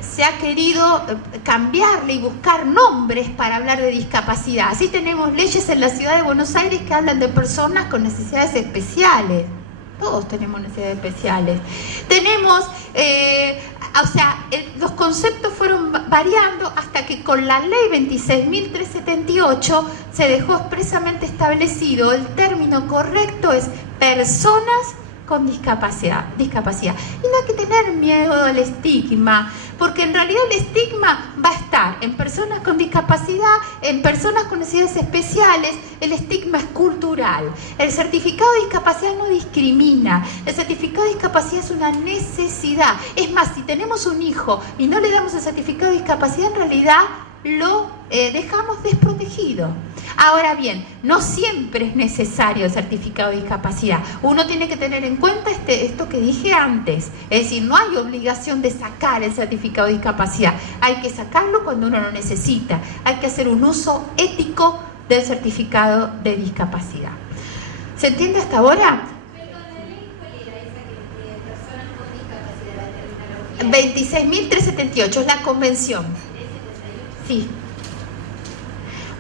se ha querido cambiarle y buscar nombres para hablar de discapacidad. Así tenemos leyes en la ciudad de Buenos Aires que hablan de personas con necesidades especiales. Todos tenemos necesidades especiales. Tenemos, los conceptos fueron variando hasta que con la ley 26.378 se dejó expresamente establecido el término correcto es personas con discapacidad. Y no hay que tener miedo al estigma, porque en realidad el estigma va a estar en personas con discapacidad, en personas con necesidades especiales. El estigma es cultural. El certificado de discapacidad no discrimina. El certificado de discapacidad es una necesidad. Es más, si tenemos un hijo y no le damos el certificado de discapacidad, en realidad lo dejamos desprotegido. Ahora bien, no siempre es necesario el certificado de discapacidad. Uno tiene que tener en cuenta esto que dije antes. Es decir, no hay obligación de sacar el certificado de discapacidad. Hay que sacarlo cuando uno lo necesita. Hay que hacer un uso ético del certificado de discapacidad. ¿Se entiende hasta ahora? Pero la ley, ¿cuál era esa que personas con discapacidad de terminar? 26.378 es la convención. Sí.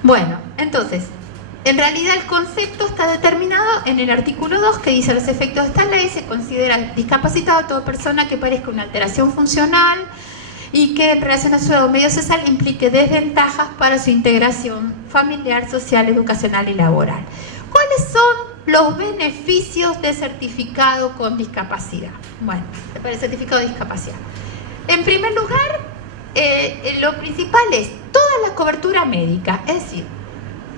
Bueno, entonces, en realidad el concepto está determinado en el artículo 2 que dice: los efectos de esta ley se considera discapacitada toda persona que parezca una alteración funcional y que en relación a su edad o medio social implique desventajas para su integración familiar, social, educacional y laboral. ¿Cuáles son los beneficios del certificado con discapacidad? Bueno, para el certificado de discapacidad. En primer lugar, lo principal es toda la cobertura médica, es decir,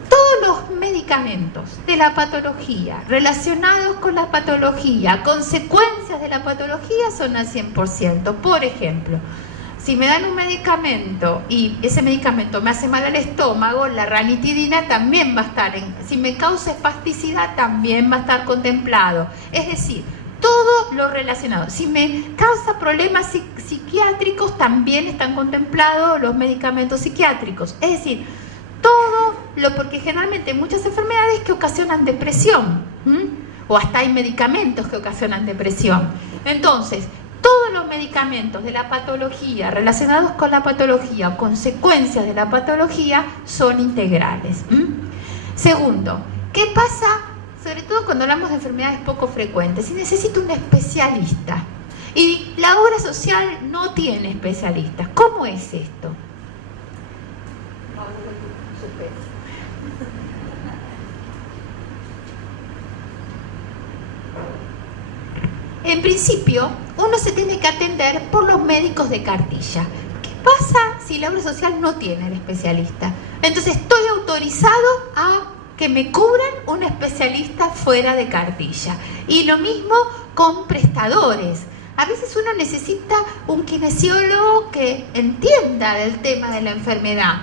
todos los medicamentos de la patología relacionados con la patología, consecuencias de la patología son al 100%. Por ejemplo, si me dan un medicamento y ese medicamento me hace mal al estómago, la ranitidina también va a estar, si me causa espasticidad también va a estar contemplado. Es decir, todo lo relacionado. Si me causa problemas psiquiátricos, también están contemplados los medicamentos psiquiátricos. Es decir, porque generalmente hay muchas enfermedades que ocasionan depresión, o hasta hay medicamentos que ocasionan depresión. Entonces, todos los medicamentos de la patología, relacionados con la patología o consecuencias de la patología, son integrales. Segundo, ¿qué pasa? Sobre todo cuando hablamos de enfermedades poco frecuentes, si necesito un especialista y la obra social no tiene especialistas, ¿cómo es esto? En principio, uno se tiene que atender por los médicos de cartilla. ¿Qué pasa si la obra social no tiene el especialista? Entonces estoy autorizado a que me cubran un especialista fuera de cartilla. Y lo mismo con prestadores. A veces uno necesita un kinesiólogo que entienda del tema de la enfermedad.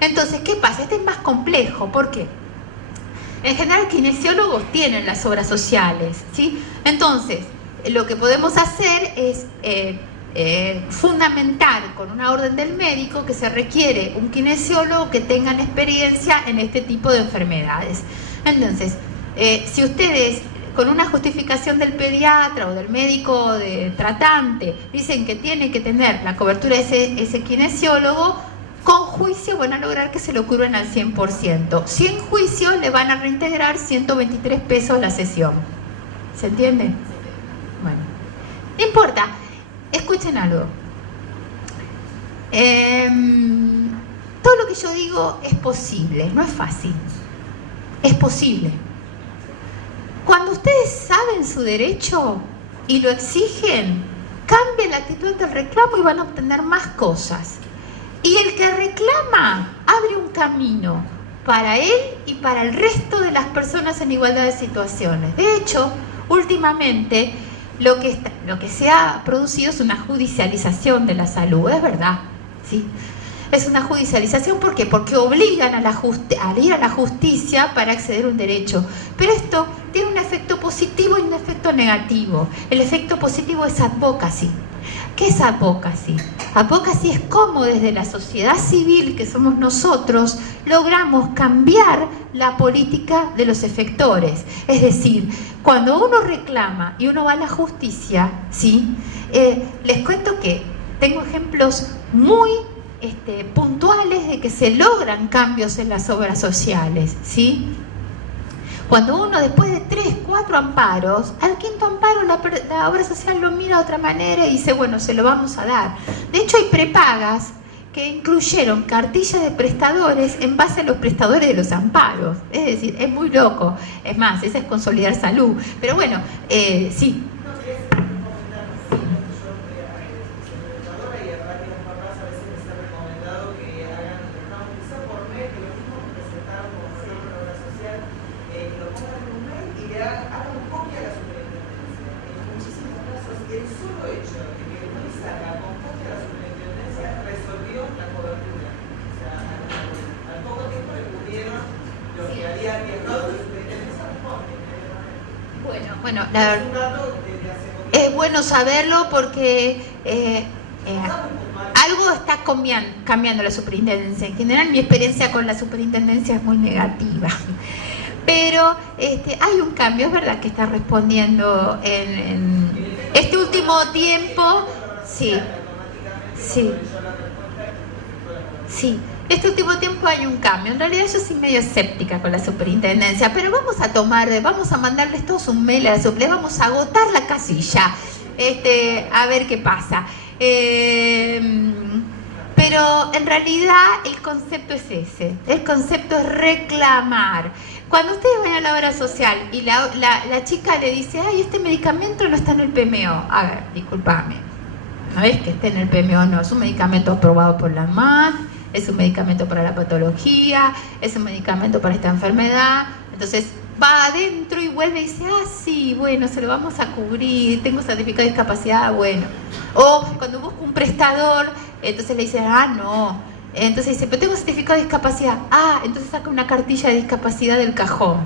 Entonces, ¿qué pasa? Este es más complejo. ¿Por qué? En general, kinesiólogos tienen las obras sociales, ¿sí? Entonces, lo que podemos hacer es fundamentar con una orden del médico que se requiere un kinesiólogo que tengan experiencia en este tipo de enfermedades. Entonces, si ustedes con una justificación del pediatra o del médico de tratante dicen que tiene que tener la cobertura de ese kinesiólogo, con juicio van a lograr que se lo cubran al 100%. Si en juicio le van a reintegrar 123 pesos la sesión. ¿Se entiende? Bueno, no importa. Escuchen algo. Todo lo que yo digo es posible, no es fácil. Es posible. Cuando ustedes saben su derecho y lo exigen, cambien la actitud del reclamo y van a obtener más cosas. Y el que reclama abre un camino para él y para el resto de las personas en igualdad de situaciones. De hecho, últimamente lo que se ha producido es una judicialización de la salud, es verdad, ¿sí? Es una judicialización, ¿por qué? Porque obligan a ir a la justicia para acceder a un derecho. Pero esto tiene un efecto positivo y un efecto negativo. El efecto positivo es advocacy. ¿Qué es advocacy? Advocacy es cómo desde la sociedad civil, que somos nosotros, logramos cambiar la política de los efectores. Es decir, cuando uno reclama y uno va a la justicia, ¿sí? Les cuento que tengo ejemplos muy puntuales de que se logran cambios en las obras sociales, ¿sí? Cuando uno, después de 3, 4 amparos, al quinto amparo la obra social lo mira de otra manera y dice, bueno, se lo vamos a dar. De hecho, hay prepagas que incluyeron cartillas de prestadores en base a los prestadores de los amparos. Es decir, es muy loco. Es más, esa es consolidar salud. Pero bueno, sí. Bueno, es bueno saberlo porque algo está cambiando la superintendencia. En general, mi experiencia con la superintendencia es muy negativa. Pero hay un cambio, es verdad que está respondiendo en este último tiempo. Sí. Este último tiempo hay un cambio. En realidad yo soy medio escéptica con la superintendencia, pero vamos a mandarles todos un mail a la SUP, les vamos a agotar la casilla, a ver qué pasa. Pero en realidad el concepto es ese, el concepto es reclamar. Cuando ustedes van a la obra social y la chica le dice, ay, este medicamento no está en el PMO, a ver, discúlpame, no es que esté en el PMO, no, es un medicamento aprobado por la ANMAT, es un medicamento para la patología, es un medicamento para esta enfermedad. Entonces va adentro y vuelve y dice, ah, sí, bueno, se lo vamos a cubrir, tengo certificado de discapacidad, bueno. O cuando busco un prestador, entonces le dice, ah, no. Entonces dice, pero tengo certificado de discapacidad. Ah, entonces saca una cartilla de discapacidad del cajón.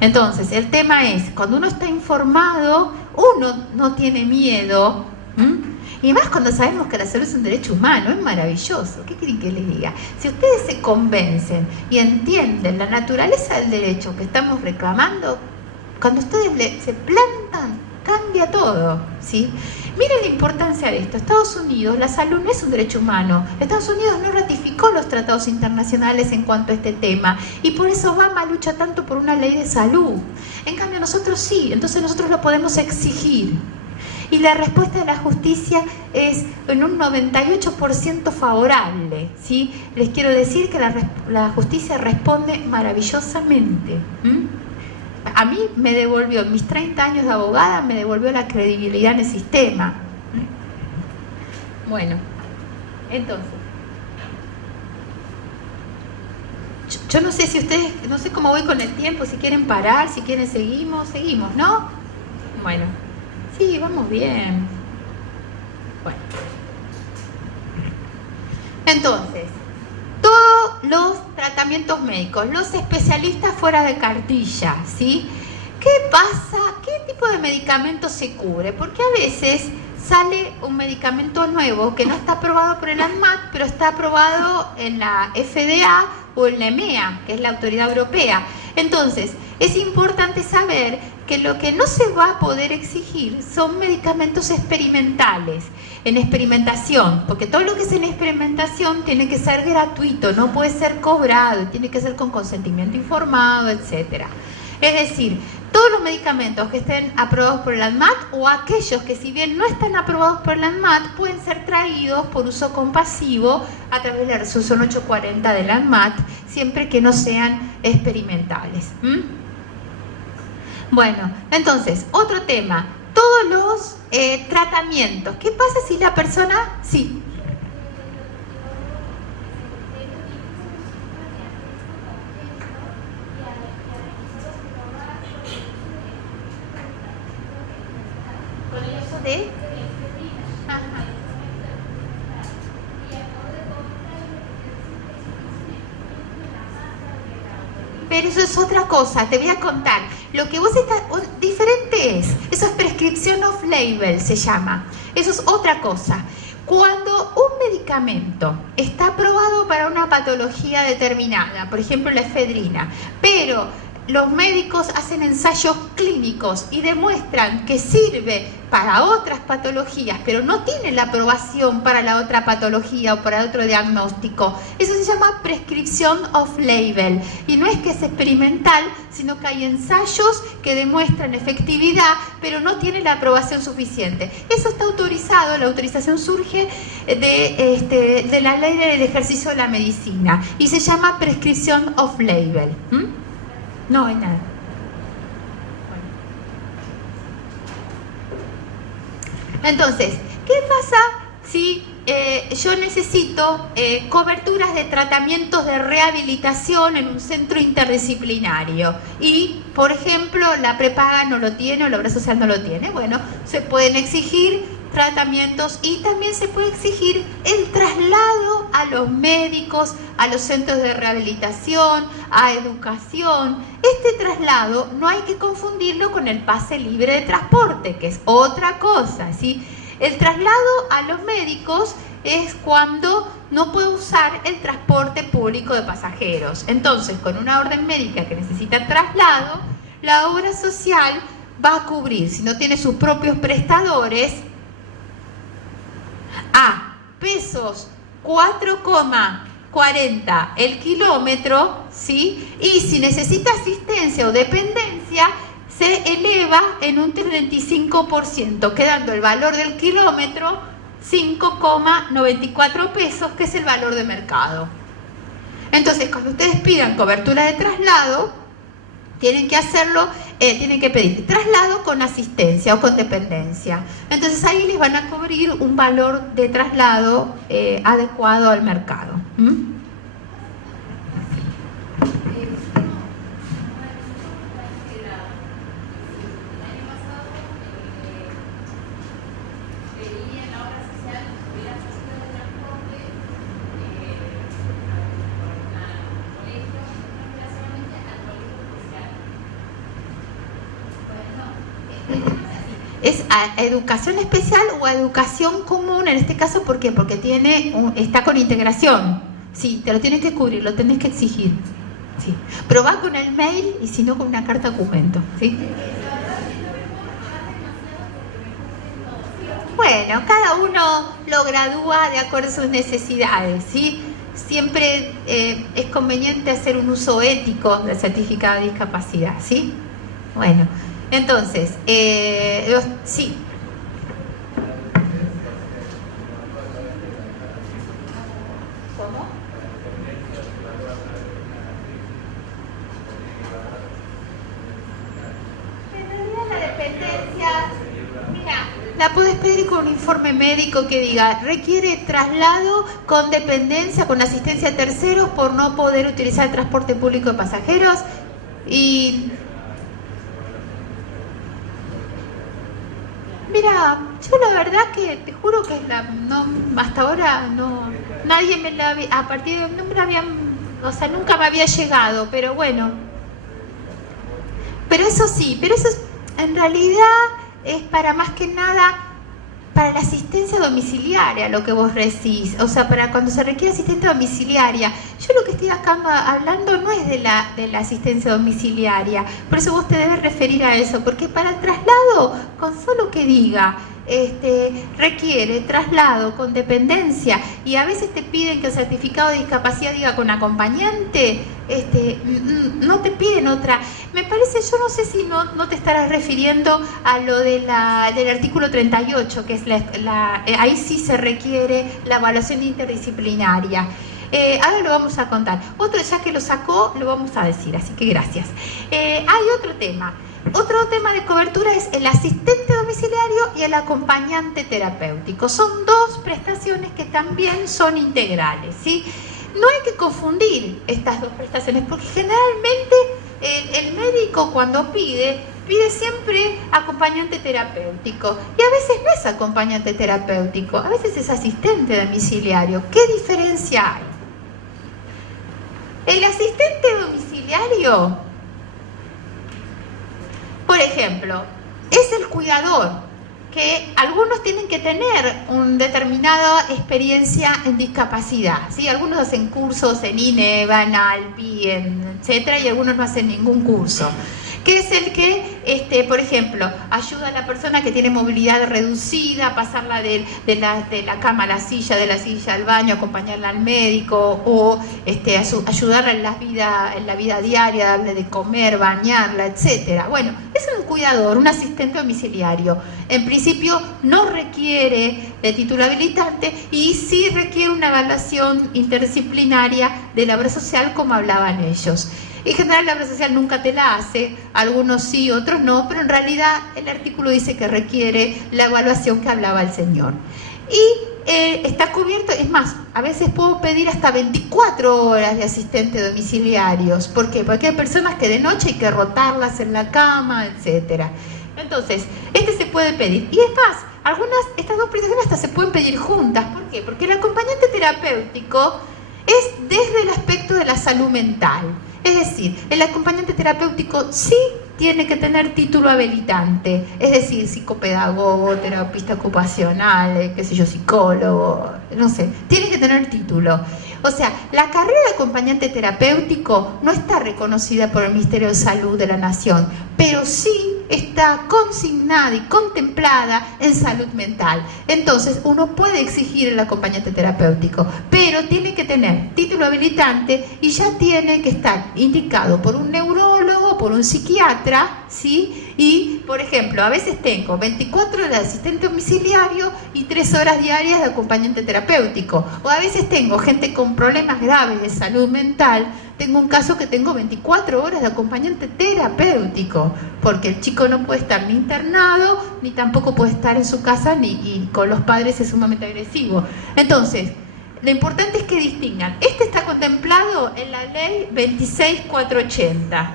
Entonces, el tema es, cuando uno está informado, uno no tiene miedo. Y más cuando sabemos que la salud es un derecho humano, es maravilloso. ¿Qué quieren que les diga? Si ustedes se convencen y entienden la naturaleza del derecho que estamos reclamando, cuando ustedes se plantan, cambia todo, ¿sí? Miren la importancia de esto. Estados Unidos, la salud no es un derecho humano. Estados Unidos no ratificó los tratados internacionales en cuanto a este tema. Y por eso Obama lucha tanto por una ley de salud. En cambio, nosotros sí. Entonces nosotros lo podemos exigir. Y la respuesta de la justicia es en un 98% favorable, ¿sí? Les quiero decir que la justicia responde maravillosamente. A mí me devolvió, en mis 30 años de abogada, me devolvió la credibilidad en el sistema. Bueno, entonces, yo no sé si ustedes, no sé cómo voy con el tiempo, si quieren parar, si quieren seguimos, ¿no? Bueno. Sí, vamos bien. Bueno. Entonces, todos los tratamientos médicos, los especialistas fuera de cartilla, ¿sí? ¿Qué pasa? ¿Qué tipo de medicamento se cubre? Porque a veces sale un medicamento nuevo que no está aprobado por el ANMAT, pero está aprobado en la FDA o en la EMEA, que es la autoridad europea. Entonces, es importante saber que lo que no se va a poder exigir son medicamentos experimentales, en experimentación, porque todo lo que es en experimentación tiene que ser gratuito, no puede ser cobrado, tiene que ser con consentimiento informado, etc. Es decir, todos los medicamentos que estén aprobados por el ANMAT o aquellos que si bien no están aprobados por el ANMAT pueden ser traídos por uso compasivo a través de la resolución 840 del ANMAT, siempre que no sean experimentales. Bueno, entonces, otro tema, todos los tratamientos. ¿Qué pasa si la persona... Sí. médicos de... Ajá. Pero eso es otra cosa, te voy a contar. Lo que vos estás... Diferente es. Eso es prescripción off-label, se llama. Eso es otra cosa. Cuando un medicamento está aprobado para una patología determinada, por ejemplo la efedrina, pero los médicos hacen ensayos clínicos y demuestran que sirve para otras patologías, pero no tiene la aprobación para la otra patología o para otro diagnóstico. Eso se llama prescripción off-label. Y no es que es experimental, sino que hay ensayos que demuestran efectividad, pero no tiene la aprobación suficiente. Eso está autorizado, la autorización surge de la ley del ejercicio de la medicina y se llama prescripción off-label. No hay nada. Entonces, ¿qué pasa si yo necesito coberturas de tratamientos de rehabilitación en un centro interdisciplinario? Y, por ejemplo, la prepaga no lo tiene o la obra social no lo tiene. Bueno, se pueden exigir tratamientos y también se puede exigir el traslado a los médicos, a los centros de rehabilitación, a educación. Este traslado no hay que confundirlo con el pase libre de transporte, que es otra cosa, ¿sí? El traslado a los médicos es cuando no puedo usar el transporte público de pasajeros. Entonces, con una orden médica que necesita traslado, la obra social va a cubrir, si no tiene sus propios prestadores, a pesos 4,40 el kilómetro, ¿sí? Y si necesita asistencia o dependencia, se eleva en un 35%, quedando el valor del kilómetro 5,94 pesos, que es el valor de mercado. Entonces, cuando ustedes pidan cobertura de traslado, tienen que hacerlo, tienen que pedir traslado con asistencia o con dependencia. Entonces ahí les van a cubrir un valor de traslado adecuado al mercado. Es a educación especial o a educación común, en este caso, ¿por qué? Porque está con integración. Sí, te lo tienes que cubrir, lo tenés que exigir. Sí. Pero va con el mail y si no con una carta documento. ¿Sí? Bueno, cada uno lo gradúa de acuerdo a sus necesidades, ¿sí? Siempre es conveniente hacer un uso ético del certificado de discapacidad, ¿sí? Bueno. Entonces, sí. ¿Cómo? En realidad la dependencia, mira, la puedes pedir con un informe médico que diga requiere traslado con dependencia, con asistencia a terceros por no poder utilizar el transporte público de pasajeros y... Mira, yo la verdad que te juro que hasta ahora nadie me la había, a partir de no me la habían, o sea, nunca me había llegado, pero bueno. Pero eso sí, en realidad es para más que nada para la asistencia domiciliaria lo que vos decís, o sea, para cuando se requiere asistencia domiciliaria. Yo lo que estoy acá hablando no es de la asistencia domiciliaria, por eso vos te debes referir a eso, porque para el traslado, con solo que diga, requiere traslado con dependencia y a veces te piden que el certificado de discapacidad diga con acompañante, no te piden otra. Me parece, yo no sé si no te estarás refiriendo a lo del artículo 38, que es ahí sí se requiere la evaluación interdisciplinaria. Ahora lo vamos a contar. Otro, ya que lo sacó, lo vamos a decir, así que gracias. Hay otro tema. Otro tema de cobertura es el asistente domiciliario y el acompañante terapéutico. Son dos prestaciones que también son integrales, ¿sí? No hay que confundir estas dos prestaciones porque generalmente el médico cuando pide pide siempre acompañante terapéutico y a veces no es acompañante terapéutico, a veces es asistente domiciliario. ¿Qué diferencia hay? El asistente domiciliario, por ejemplo, es el cuidador, que algunos tienen que tener una determinada experiencia en discapacidad, ¿sí? Algunos hacen cursos en INE, van al PI, etcétera, y algunos no hacen ningún curso. Que es el que, por ejemplo, ayuda a la persona que tiene movilidad reducida a pasarla de la cama a la silla, de la silla al baño, acompañarla al médico, o ayudarla en la vida diaria, darle de comer, bañarla, etcétera. Bueno, es un cuidador, un asistente domiciliario. En principio no requiere de título habilitante y sí requiere una evaluación interdisciplinaria de la obra social, como hablaban ellos. En general la obra social nunca te la hace, algunos sí, otros no, pero en realidad el artículo dice que requiere la evaluación que hablaba el señor. Y está cubierto, es más, a veces puedo pedir hasta 24 horas de asistente domiciliarios. ¿Por qué? Porque hay personas que de noche hay que rotarlas en la cama, etcétera. Entonces, se puede pedir. Y es más, estas dos prestaciones hasta se pueden pedir juntas. ¿Por qué? Porque el acompañante terapéutico es desde el aspecto de la salud mental. Es decir, el acompañante terapéutico sí tiene que tener título habilitante, es decir, psicopedagogo, terapista ocupacional, psicólogo, no sé, tiene que tener título. O sea, la carrera de acompañante terapéutico no está reconocida por el Ministerio de Salud de la Nación, pero sí está consignada y contemplada en salud mental. Entonces, uno puede exigir el acompañante terapéutico, pero tiene que tener título habilitante y ya tiene que estar indicado por un neurólogo, por un psiquiatra, ¿sí? Y, por ejemplo, a veces tengo 24 horas de asistente domiciliario y 3 horas diarias de acompañante terapéutico. O a veces tengo gente con problemas graves de salud mental. Tengo un caso que tengo 24 horas de acompañante terapéutico, porque el chico no puede estar ni internado, ni tampoco puede estar en su casa, y con los padres es sumamente agresivo. Entonces, lo importante es que distingan. Está contemplado en la ley 26480.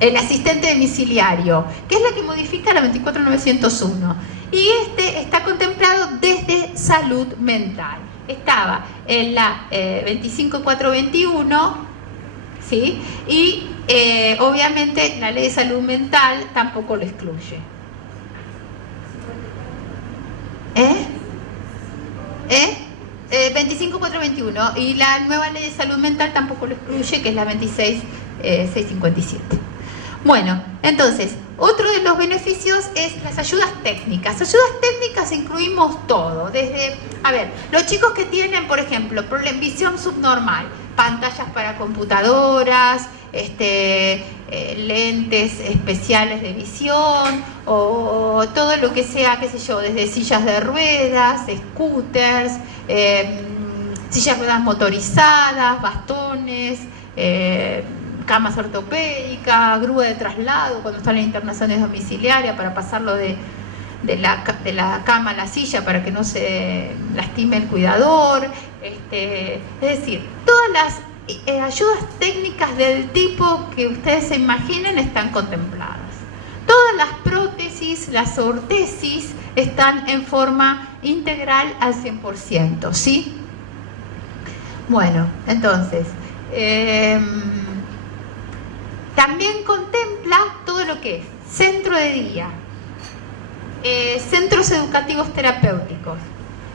El asistente domiciliario, que es la que modifica la 24901. Y está contemplado desde salud mental. Estaba en la 25421, ¿sí? Y obviamente la ley de salud mental tampoco lo excluye. 25421, y la nueva ley de salud mental tampoco lo excluye, que es la 26657. Bueno, entonces, otro de los beneficios es las ayudas técnicas. Ayudas técnicas incluimos todo, desde, los chicos que tienen, por ejemplo, visión subnormal, pantallas para computadoras, lentes especiales de visión, o todo lo que sea, desde sillas de ruedas, scooters, sillas de ruedas motorizadas, bastones, camas ortopédicas, grúa de traslado cuando están en internaciones domiciliarias para pasarlo de la cama a la silla para que no se lastime el cuidador. Es decir, todas las ayudas técnicas del tipo que ustedes se imaginen están contempladas. Todas las prótesis, las ortesis están en forma integral al 100%, ¿sí? Bueno, entonces, también contempla todo lo que es centro de día, centros educativos terapéuticos,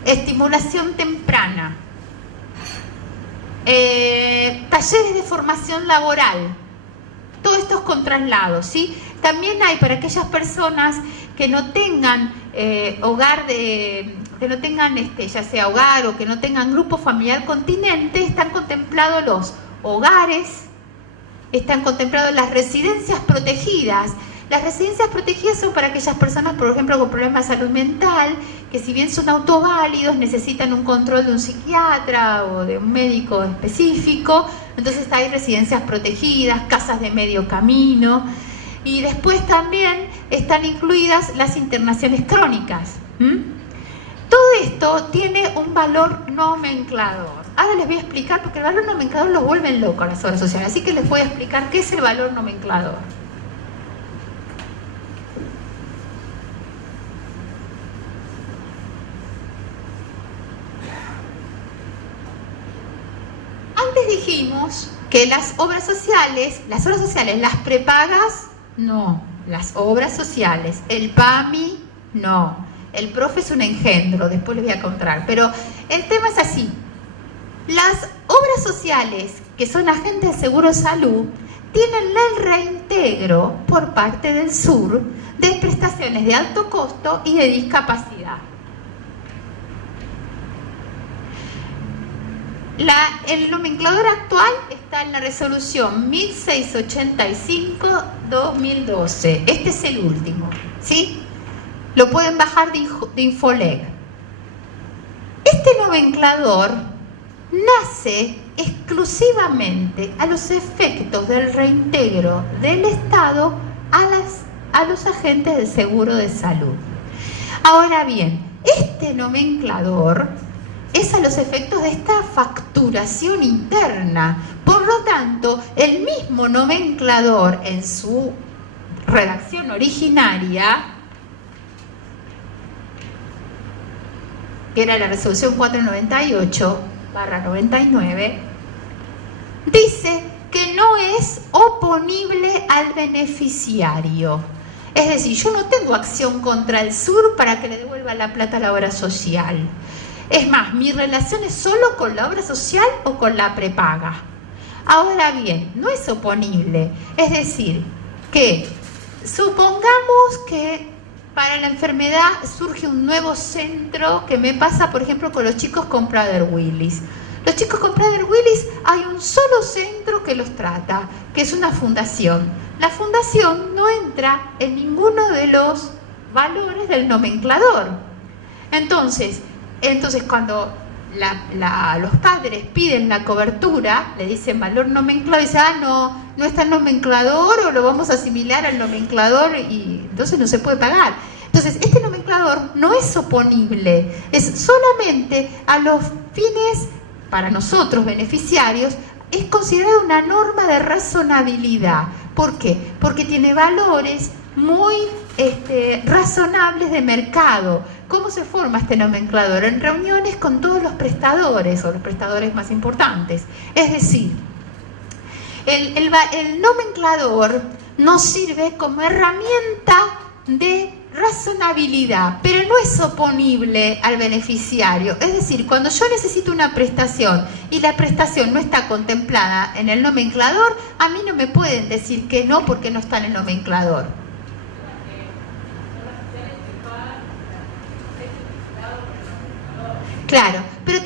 estimulación temprana, talleres de formación laboral. Todo esto es con traslado, ¿sí? También hay para aquellas personas que no tengan hogar que no tengan ya sea hogar o que no tengan grupo familiar continente, están contemplados los hogares, están contemplados las residencias protegidas. Las residencias protegidas son para aquellas personas, por ejemplo, con problemas de salud mental, que si bien son autoválidos, necesitan un control de un psiquiatra o de un médico específico. Entonces hay residencias protegidas, casas de medio camino. Y después también están incluidas las internaciones crónicas. Todo esto tiene un valor nomenclador. Ahora les voy a explicar, porque el valor nomenclador los vuelven locos a las obras sociales. Así que les voy a explicar qué es el valor nomenclador. dijimos que las obras sociales, las prepagas, no. Las obras sociales, el PAMI, no. El profe es un engendro, después les voy a contar. Pero el tema es así. Las obras sociales, que son agentes de seguro de salud, tienen el reintegro por parte del SUR de prestaciones de alto costo y de discapacidad. El nomenclador actual está en la resolución 1685-2012. Este es el último, ¿sí? Lo pueden bajar de Infoleg. Este nomenclador nace exclusivamente a los efectos del reintegro del Estado a los agentes del seguro de salud. Ahora bien, este nomenclador es a los efectos de esta facturación interna. Por lo tanto, el mismo nomenclador en su redacción originaria, que era la resolución 498/99, dice que no es oponible al beneficiario. Es decir, yo no tengo acción contra el SUR para que le devuelva la plata a la obra social. Es más, mi relación es solo con la obra social o con la prepaga. Ahora bien, no es oponible. Es decir, que supongamos que para la enfermedad surge un nuevo centro, que me pasa, por ejemplo, con los chicos con Prader-Willis. Los chicos con Prader-Willis hay un solo centro que los trata, que es una fundación. La fundación no entra en ninguno de los valores del nomenclador. Entonces cuando los padres piden la cobertura, le dicen valor nomenclador, y dicen, no está el nomenclador, o lo vamos a asimilar al nomenclador, y entonces no se puede pagar. Entonces, este nomenclador no es oponible, es solamente a los fines, para nosotros, beneficiarios, es considerado una norma de razonabilidad. ¿Por qué? Porque tiene valores muy razonables de mercado. ¿Cómo se forma este nomenclador? En reuniones con todos los prestadores, o los prestadores más importantes. Es decir, el nomenclador nos sirve como herramienta de razonabilidad, pero no es oponible al beneficiario. Es decir, cuando yo necesito una prestación y la prestación no está contemplada en el nomenclador, a mí no me pueden decir que no porque no está en el nomenclador. Claro, pero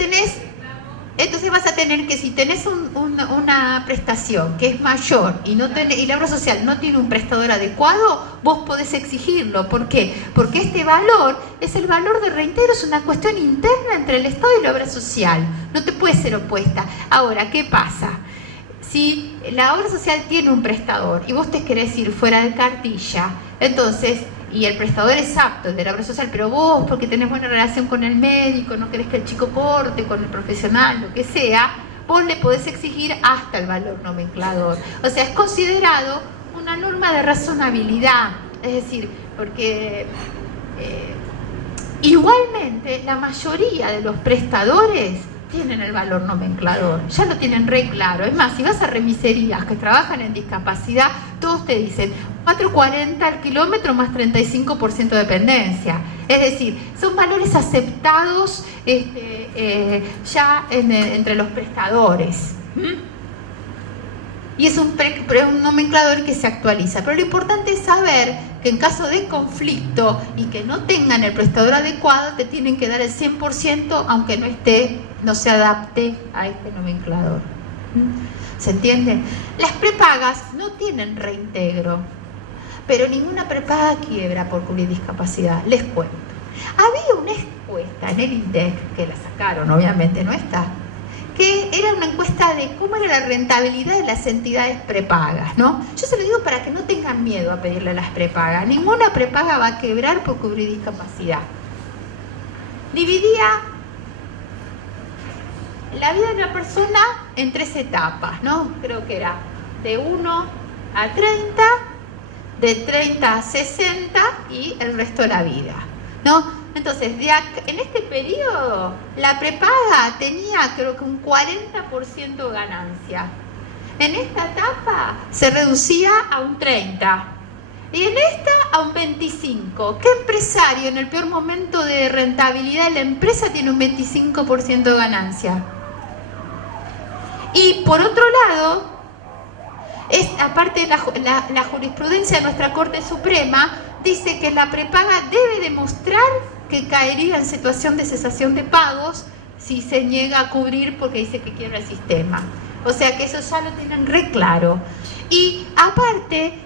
entonces vas a tener que, si tenés una prestación que es mayor y la obra social no tiene un prestador adecuado, vos podés exigirlo. ¿Por qué? Porque este valor es el valor de reintegro, es una cuestión interna entre el Estado y la obra social. No te puede ser opuesta. Ahora, ¿qué pasa? Si la obra social tiene un prestador y vos te querés ir fuera de cartilla, entonces, y el prestador es apto, el de la obra social, pero vos, porque tenés buena relación con el médico, no querés que el chico corte con el profesional, lo que sea, vos le podés exigir hasta el valor nomenclador. O sea, es considerado una norma de razonabilidad. Es decir, porque igualmente la mayoría de los prestadores tienen el valor nomenclador, ya lo tienen re claro. Es más, si vas a remiserías que trabajan en discapacidad, todos te dicen 4.40 al kilómetro más 35% de dependencia. Es decir, son valores aceptados ya entre los prestadores. Y es un nomenclador que se actualiza. Pero lo importante es saber que en caso de conflicto y que no tengan el prestador adecuado, te tienen que dar el 100%, aunque no se adapte a este nomenclador. ¿Se entiende? Las prepagas no tienen reintegro, pero ninguna prepaga quiebra por cubrir discapacidad. Les cuento. Había una encuesta en el INDEC, que la sacaron, obviamente no está, que era una encuesta de cómo era la rentabilidad de las entidades prepagas, ¿no? Yo se lo digo para que no tengan miedo a pedirle a las prepagas. Ninguna prepaga va a quebrar por cubrir discapacidad. Dividía la vida de la persona en 3 etapas, ¿no? Creo que era de 1 a 30, de 30 a 60 y el resto de la vida. ¿no? Entonces, en este periodo, la prepaga tenía creo que un 40% de ganancia. En esta etapa se reducía a un 30%. Y en esta a un 25%. ¿Qué empresario en el peor momento de rentabilidad de la empresa tiene un 25% de ganancia? Y por otro lado, aparte la jurisprudencia de nuestra Corte Suprema dice que la prepaga debe demostrar que caería en situación de cesación de pagos si se niega a cubrir porque dice que quiebra el sistema. O sea que eso ya lo tienen re claro. Y aparte,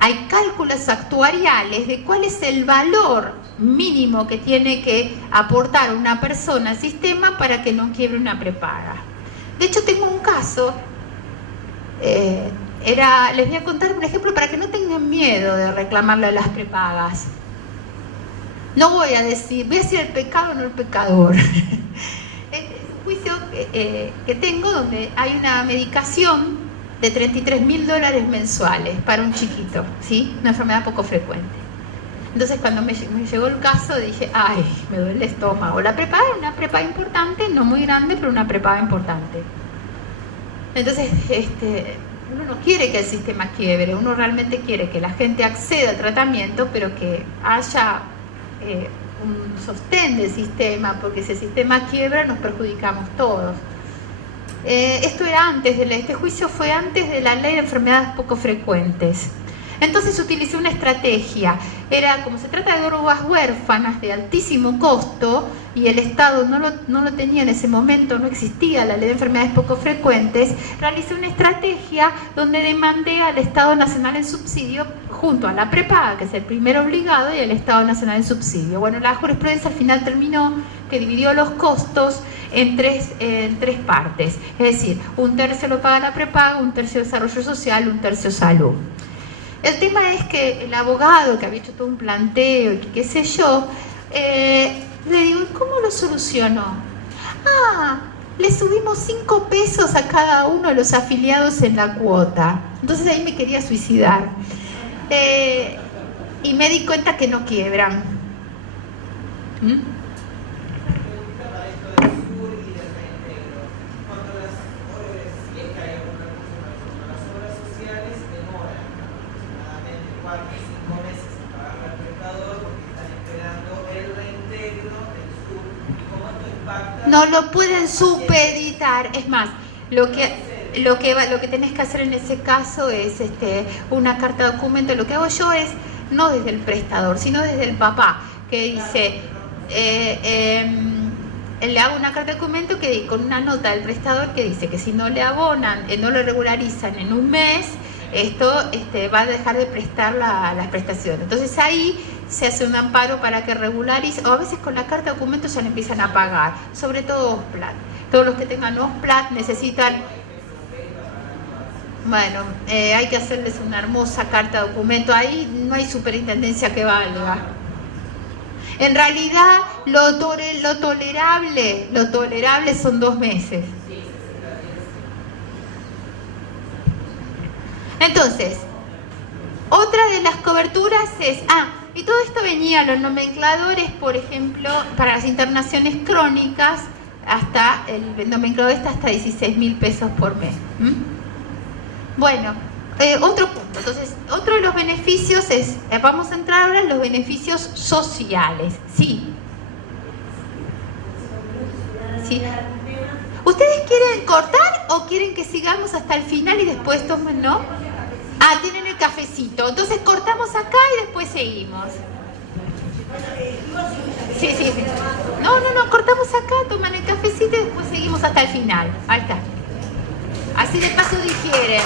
hay cálculos actuariales de cuál es el valor mínimo que tiene que aportar una persona al sistema para que no quiebre una prepaga. De hecho, tengo un caso, les voy a contar un ejemplo para que no tengan miedo de reclamarle a las prepagas. No voy a decir el pecado, no el pecador. Es un juicio que tengo donde hay una medicación de $33.000 mensuales para un chiquito, ¿sí? Una enfermedad poco frecuente. Entonces cuando me llegó el caso dije, ay, me duele el estómago. La prepaga era una prepaga importante, no muy grande, pero una prepaga importante. Entonces, uno no quiere que el sistema quiebre, uno realmente quiere que la gente acceda al tratamiento, pero que haya un sostén del sistema, porque si el sistema quiebra nos perjudicamos todos. Esto era antes, este juicio fue antes de la ley de enfermedades poco frecuentes. Entonces utilicé una estrategia, como se trata de drogas huérfanas de altísimo costo y el Estado no lo tenía en ese momento, no existía la ley de enfermedades poco frecuentes, realicé una estrategia donde demandé al Estado Nacional en subsidio junto a la prepaga, que es el primer obligado, y al Estado Nacional en subsidio. Bueno, la jurisprudencia al final terminó que dividió los costos en tres partes, es decir, un tercio lo paga la prepaga, un tercio desarrollo social, un tercio salud. El tema es que el abogado que había hecho todo un planteo y qué sé yo, le digo, ¿cómo lo solucionó? Le subimos 5 pesos a cada uno de los afiliados en la cuota. Entonces ahí me quería suicidar. Y me di cuenta que no quiebran. No lo pueden supeditar. Es más, lo que tenés que hacer en ese caso es una carta de documento. Lo que hago yo es, no desde el prestador, sino desde el papá, que dice, le hago una carta de documento con una nota del prestador que dice que si no le abonan, no lo regularizan en un mes, esto va a dejar de prestar las prestaciones. Entonces ahí se hace un amparo para que regularice, o a veces con la carta de documento ya le empiezan a pagar, sobre todo OSPLAT. Todos los que tengan OSPLAT necesitan, bueno, hay que hacerles una hermosa carta de documento, ahí no hay superintendencia que valga. En realidad lo tolerable son 2 meses. Entonces, otra de las coberturas es, y todo esto venía a los nomencladores, por ejemplo, para las internaciones crónicas, hasta el nomenclador está hasta 16.000 pesos por mes. Bueno, otro punto. Entonces, otro de los beneficios es, vamos a entrar ahora en los beneficios sociales. Sí. Sí. ¿Ustedes quieren cortar o quieren que sigamos hasta el final y después tomen, no? Tienen el cafecito. Entonces cortamos acá y después seguimos. Sí. No, cortamos acá, toman el cafecito y después seguimos hasta el final. Ahí está. Así de paso difieren.